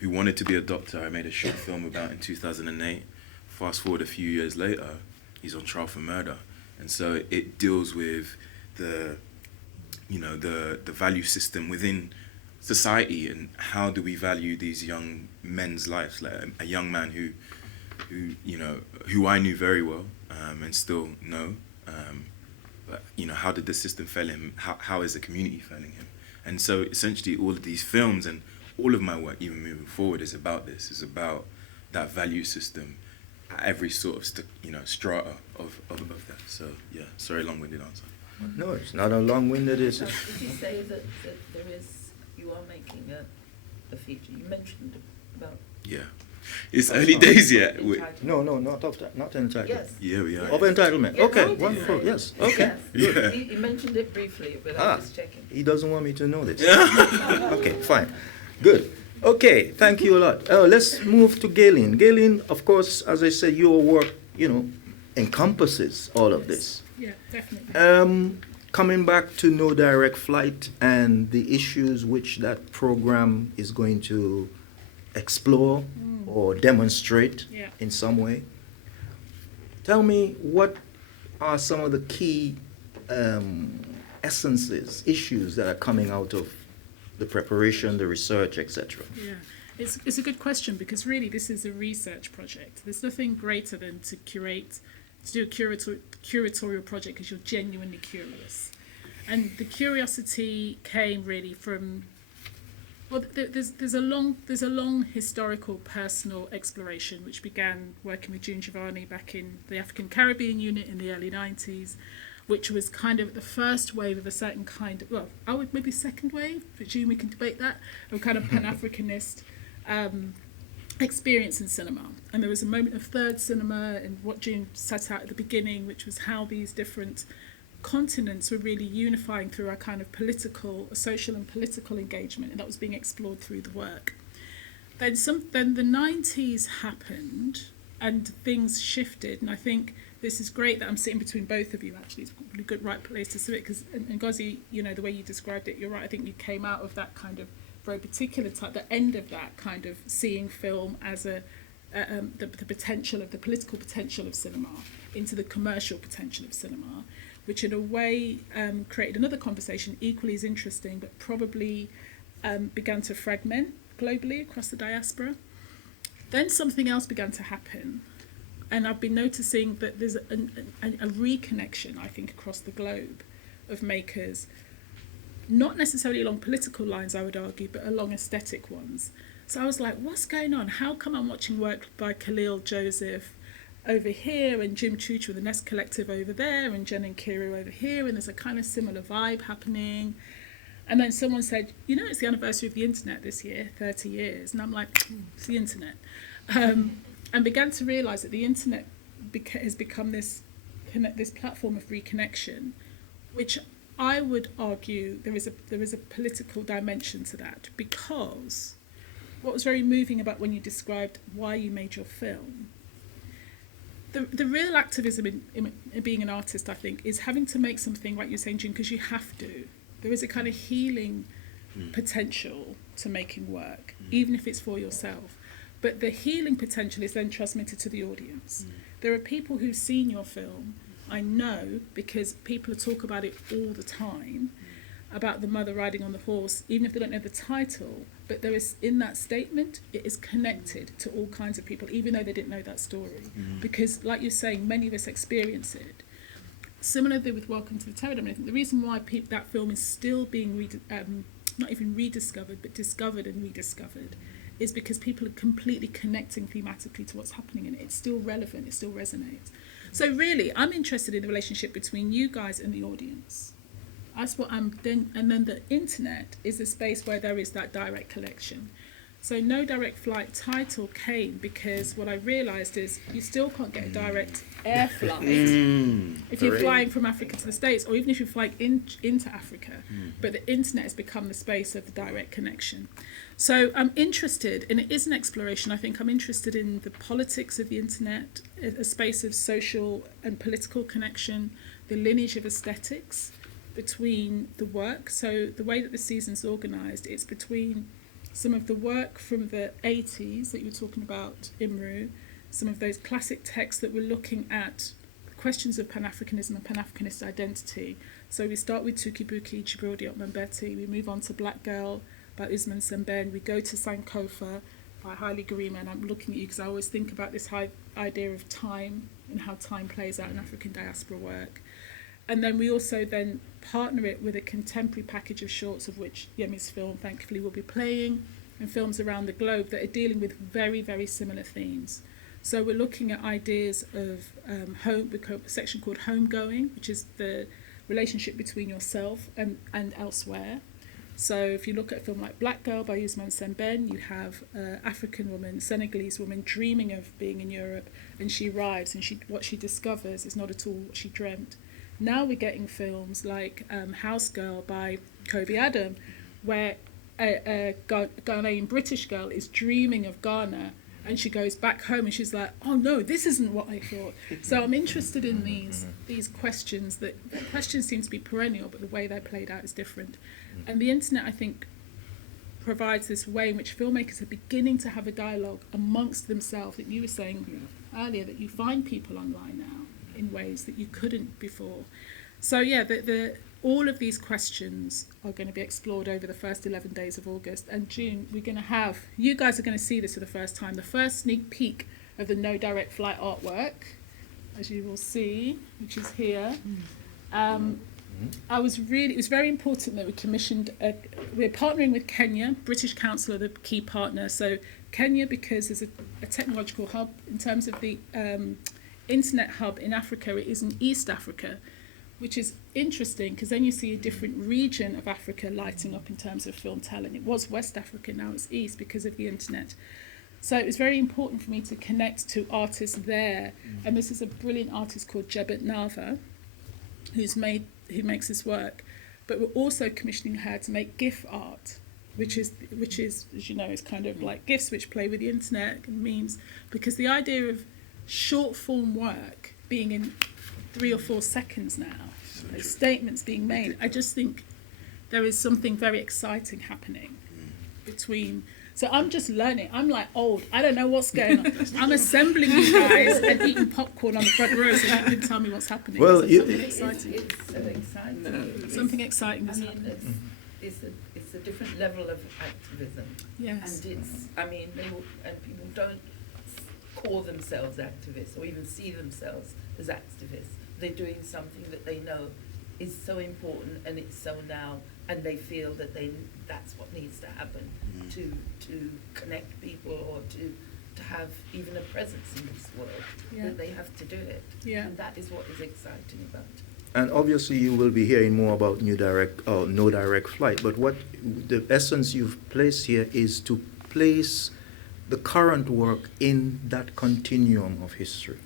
Who wanted to be a doctor. I made a short film about in 2008. Fast forward a few years later, he's on trial for murder. And so it deals with the, you know, the value system within society, and how do we value these young men's lives. Like a young man who you know, who I knew very well, and still know, but you know, how did the system fail him? How is the community failing him? And so essentially all of these films and all of my work, even moving forward, is about this. Is about that value system at every sort of you know, strata of that. So yeah, sorry, long-winded answer. No, it's not a long-winded answer. Did you say that there is, you are making a feature? You mentioned about. Yeah. It's early days yet. No, not of that, not entitled. Yes. Yeah, we are. Of entitlement. Yeah, Okay, no, wonderful. Yes. Okay. Yes. Yeah. He mentioned it briefly, but I was checking. He doesn't want me to know this. Okay, fine. Good. Okay, thank you a lot. Let's move to Gaylene. Gaylene, of course, as I said, your work, you know, encompasses all of this. Yeah, definitely. Coming back to No Direct Flight and the issues which that program is going to explore or demonstrate in some way. Tell me, what are some of the key essences, issues that are coming out of the preparation, the research, etc.? Yeah, it's a good question, because really this is a research project. There's nothing greater than to do a curatorial project because you're genuinely curious. And the curiosity came really from, well, there's a long historical personal exploration which began working with June Giovanni back in the African Caribbean unit in the early 90s, which was kind of the first wave of a certain kind of, well, I would maybe second wave, but June, we can debate that, of kind of Pan-Africanist experience in cinema. And there was a moment of third cinema and what June set out at the beginning, which was how these different continents were really unifying through our kind of social and political engagement, and that was being explored through the work. Then the 90s happened and things shifted, and I think this is great that I'm sitting between both of you. Actually, it's probably a good right place to sit it, because Ngozi, you know, the way you described it, you're right. I think you came out of that kind of very particular type, the end of that kind of seeing film as the potential of the political potential of cinema into the commercial potential of cinema, which in a way created another conversation equally as interesting, but probably began to fragment globally across the diaspora. Then something else began to happen, and I've been noticing that there's a reconnection, I think, across the globe of makers, not necessarily along political lines, I would argue, but along aesthetic ones. So I was like, what's going on? How come I'm watching work by Khalil Joseph over here and Jim Chuchu with the Nest Collective over there and Jen and Kiru over here, and there's a kind of similar vibe happening? And then someone said, you know, it's the anniversary of the internet this year, 30 years. And I'm like, it's the internet. And began to realise that the internet has become this platform of reconnection which I would argue there is a political dimension to that, because what was very moving about when you described why you made your film, the real activism in being an artist, I think, is having to make something, like you're saying, June, because you have to. There is a kind of healing potential to making work, even if it's for yourself. But the healing potential is then transmitted to the audience. There are people who've seen your film, I know, because people talk about it all the time, about the mother riding on the horse, even if they don't know the title, but there is, in that statement, it is connected to all kinds of people, even though they didn't know that story. Because, like you're saying, many of us experience it. Similarly with Welcome to the Terrordome, I think the reason why that film is still being, not even rediscovered, but discovered and rediscovered, is because people are completely connecting thematically to what's happening in it. It's still relevant, it still resonates. So really, I'm interested in the relationship between you guys and the audience. That's what I'm then, and then the internet is a space where there is that direct connection. So No Direct Flight title came because what I realised is you still can't get a direct air flight if you're flying from Africa to the States, or even if you're flying into Africa. But the internet has become the space of the direct connection. So I'm interested, and it is an exploration, I think I'm interested in the politics of the internet, a space of social and political connection, the lineage of aesthetics between the work. So the way that the season's organised, it's between some of the work from the 80s that you were talking about, Imruh, some of those classic texts that were looking at questions of Pan-Africanism and Pan-Africanist identity. So we start with Tukibuki, Jibril Diop Mbeki, we move on to Black Girl by Usman Sembène, we go to Sankofa by Haile Gerima, and I'm looking at you because I always think about this idea of time and how time plays out in African diaspora work. And then we also then partner it with a contemporary package of shorts, of which Yemi's film thankfully will be playing, and films around the globe that are dealing with very, very similar themes. So we're looking at ideas of home, a section called Homegoing, which is the relationship between yourself and elsewhere. So if you look at a film like Black Girl by Usman Sembène, you have an African woman, Senegalese woman, dreaming of being in Europe, and she arrives, and what she discovers is not at all what she dreamt. Now we're getting films like House Girl by Kobe Adam, where a Ghanaian British girl is dreaming of Ghana, and she goes back home and she's like, oh no, this isn't what I thought. So I'm interested in these questions. The questions seem to be perennial, but the way they're played out is different. And the internet, I think, provides this way in which filmmakers are beginning to have a dialogue amongst themselves, that you were saying earlier, that you find people online now in ways that you couldn't before. So yeah, all of these questions are going to be explored over the first 11 days of August. And June, you guys are going to see this for the first time, the first sneak peek of the No Direct Flight artwork, as you will see, which is here. It was very important that we commissioned, we're partnering with Kenya, British Council are the key partner. So Kenya, because there's a technological hub in terms of the internet hub in Africa, it is in East Africa, which is interesting because then you see a different region of Africa lighting up in terms of film talent. It was West Africa, now it's East because of the internet. So it was very important for me to connect to artists there. And this is a brilliant artist called Jebet Nava, who makes this work. But we're also commissioning her to make GIF art, which is, as you know, is kind of like GIFs which play with the internet and memes, because the idea of short form work being in 3 or 4 seconds now, statements being made, I just think there is something very exciting happening between. So I'm just learning. I'm like old. I don't know what's going on. I'm assembling you guys and eating popcorn on the front row so you can tell me what's happening. Well, something exciting. It's so exciting. Something exciting is happening. It's a different level of activism. Yes. And people don't call themselves activists or even see themselves as activists. They're doing something that they know is so important and it's so now, and they feel that that's what needs to happen to connect people or to have even a presence in this world. That they have to do it. And that is what is exciting about it. And obviously you will be hearing more about No Direct Flight, but what the essence you've placed here is to place the current work in that continuum of history.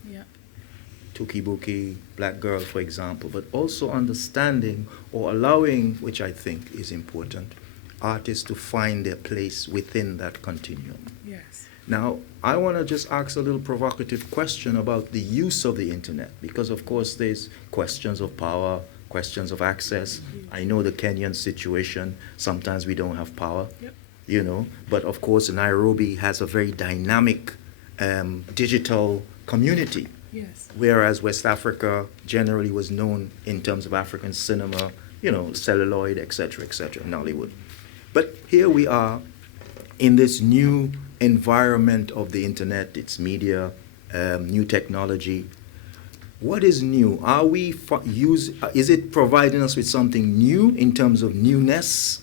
Tukibuki, Black Girl, for example, but also understanding or allowing, which I think is important, artists to find their place within that continuum. Yes. Now, I want to just ask a little provocative question about the use of the internet, because of course there's questions of power, questions of access. I know the Kenyan situation, sometimes we don't have power, you know, but of course Nairobi has a very dynamic digital community. Yes. Whereas West Africa generally was known in terms of African cinema, you know, celluloid, etc., Nollywood. But here we are in this new environment of the internet, its media, new technology. What is new? Are we is it providing us with something new in terms of newness,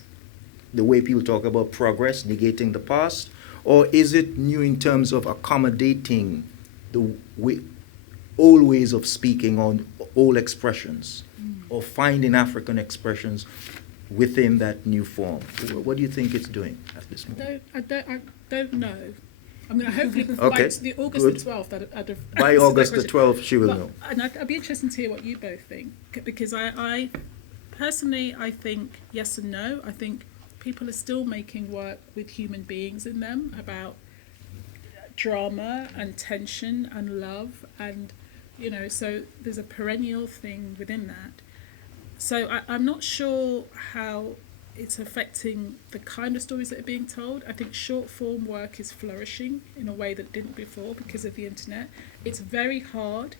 the way people talk about progress, negating the past, or is it new in terms of accommodating the old ways of speaking on old expressions, or finding African expressions within that new form? What do you think it's doing at this moment? I don't know. I'm going to hopefully Okay, by the August good. the 12th. I'd have By answered August that the question. 12th, she will But- know. And I'd be interested to hear what you both think, because I personally, I think yes and no. I think people are still making work with human beings in them about drama and tension and love, and you know, so there's a perennial thing within that. So I'm not sure how it's affecting the kind of stories that are being told. I think short form work is flourishing in a way that it didn't before because of the internet. It's very hard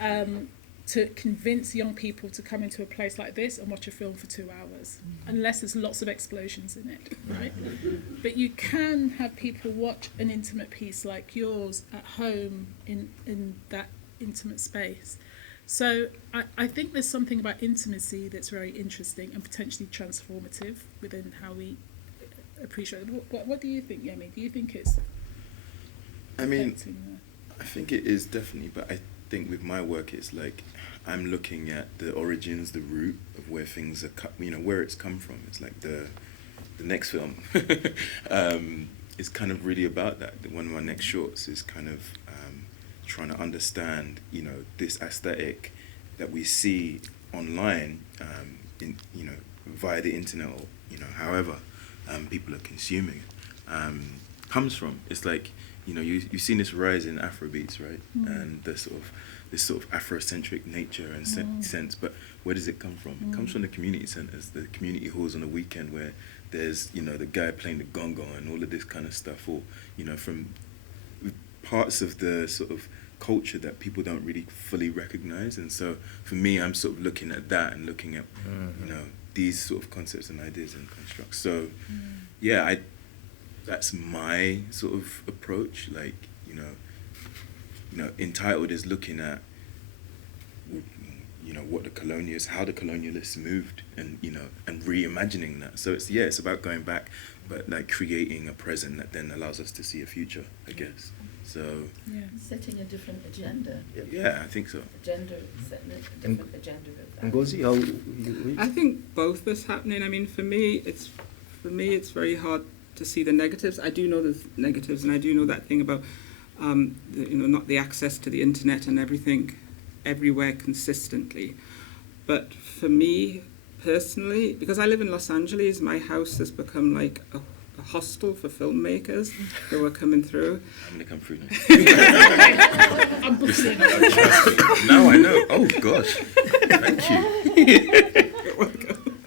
to convince young people to come into a place like this and watch a film for 2 hours, unless there's lots of explosions in it, right? But you can have people watch an intimate piece like yours at home in that intimate space. So I think there's something about intimacy that's very interesting and potentially transformative within how we appreciate it. What do you think, Yemi? Do you think it's I mean, affecting I think it is definitely, but I think with my work, it's like I'm looking at the origins, the root of where things are, where it's come from. It's like the next film is kind of really about that. One of my next shorts is kind of trying to understand, this aesthetic that we see online, via the internet, or however people are consuming it, comes from. It's like you've seen this rise in Afrobeats, right? And this sort of Afrocentric nature and sense. But where does it come from? It comes from the community centers, the community halls on the weekend, where there's the guy playing the gongo and all of this kind of stuff, or from parts of the sort of culture that people don't really fully recognize. And so for me, I'm sort of looking at that and looking at these sort of concepts and ideas and constructs. So yeah, that's my sort of approach. Like Entitled is looking at what how the colonialists moved, and and reimagining that. So it's about going back, but like creating a present that then allows us to see a future, I guess. So setting a different agenda. Yeah, I think so. Setting a different agenda of that. Ngozi, how you I think both is happening. I mean, for me, it's very hard to see the negatives. I do know the negatives, and I do know that thing about not the access to the internet and everything everywhere consistently. But for me personally, because I live in Los Angeles, my house has become like a hostel for filmmakers who are coming through. I'm going to come through now. I'm booking. Now I know. Oh, gosh. Thank you. You're welcome.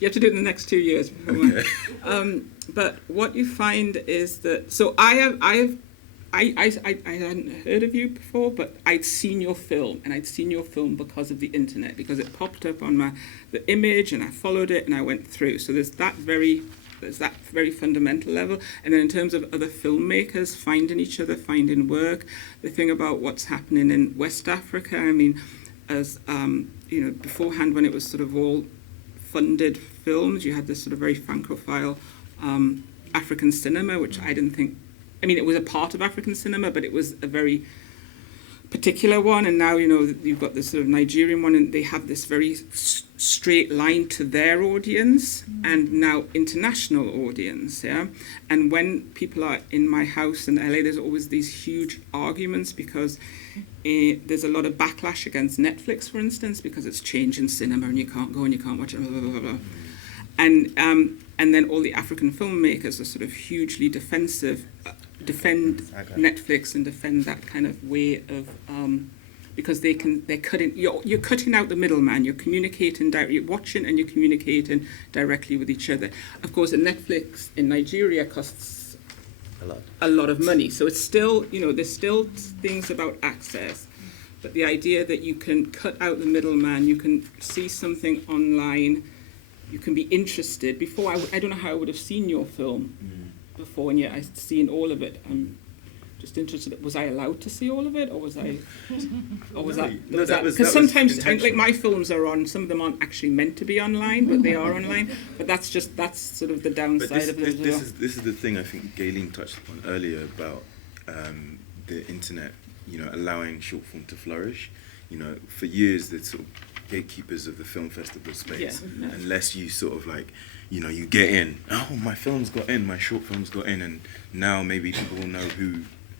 You have to do it in the next 2 years. Okay. But what you find is that... So I hadn't heard of you before, but I'd seen your film, and I'd seen your film because of the internet, because it popped up on the image, and I followed it, and I went through. So there's that very fundamental level. And then in terms of other filmmakers finding each other, finding work, the thing about what's happening in West Africa, I mean, as beforehand, when it was sort of all funded films, you had this sort of very francophile African cinema, which I didn't think, I mean, it was a part of African cinema, but it was a very particular one, and now, you know, you've got this sort of Nigerian one, and they have this very straight line to their audience and now international audience, yeah? And when people are in my house in LA, there's always these huge arguments because there's a lot of backlash against Netflix, for instance, because it's changing cinema and you can't go and you can't watch it, blah, blah, blah, blah. And then all the African filmmakers are sort of hugely defensive, defend Netflix and defend that kind of way of, because they're cutting, you're cutting out the middleman, you're communicating, you're watching and you're communicating directly with each other. Of course, Netflix in Nigeria costs a lot of money. So it's still, you know, there's still things about access, but the idea that you can cut out the middleman, you can see something online, you can be interested. Before, I don't know how I would have seen your film before, and yet I've seen all of it. I'm just interested. Was I allowed to see all of it, or was I? Or was that? Because sometimes, like my films are on. Some of them aren't actually meant to be online, but they are online. But that's sort of the downside of it. This is the thing I think Gaylene touched upon earlier about the internet. You know, allowing short form to flourish. You know, for years the sort of gatekeepers of the film festival space, unless you sort of like, you know, you get in. Oh, my film's got in. My short film's got in, and now maybe people will know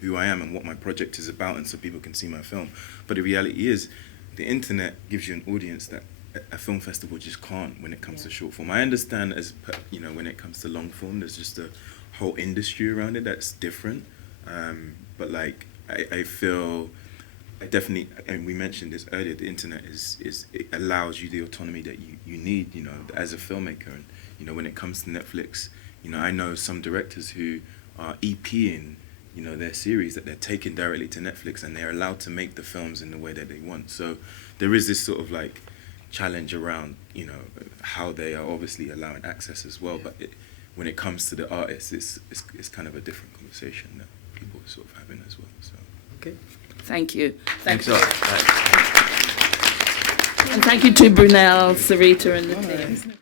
who I am and what my project is about, and so people can see my film. But the reality is, the internet gives you an audience that a film festival just can't when it comes to short form. I understand you know, when it comes to long form, there's just a whole industry around it that's different. But like, I feel, I definitely, and we mentioned this earlier, the internet it allows you the autonomy that you need, you know, as a filmmaker. And, you know, when it comes to Netflix, you know, I know some directors who are EPing, you know, their series that they're taking directly to Netflix, and they're allowed to make the films in the way that they want. So there is this sort of like challenge around, you know, how they are obviously allowing access as well. But when it comes to the artists, it's kind of a different conversation that people are sort of having as well. So okay. Thank you. Thanks. And thank you to Brunel, Sarita, and the team.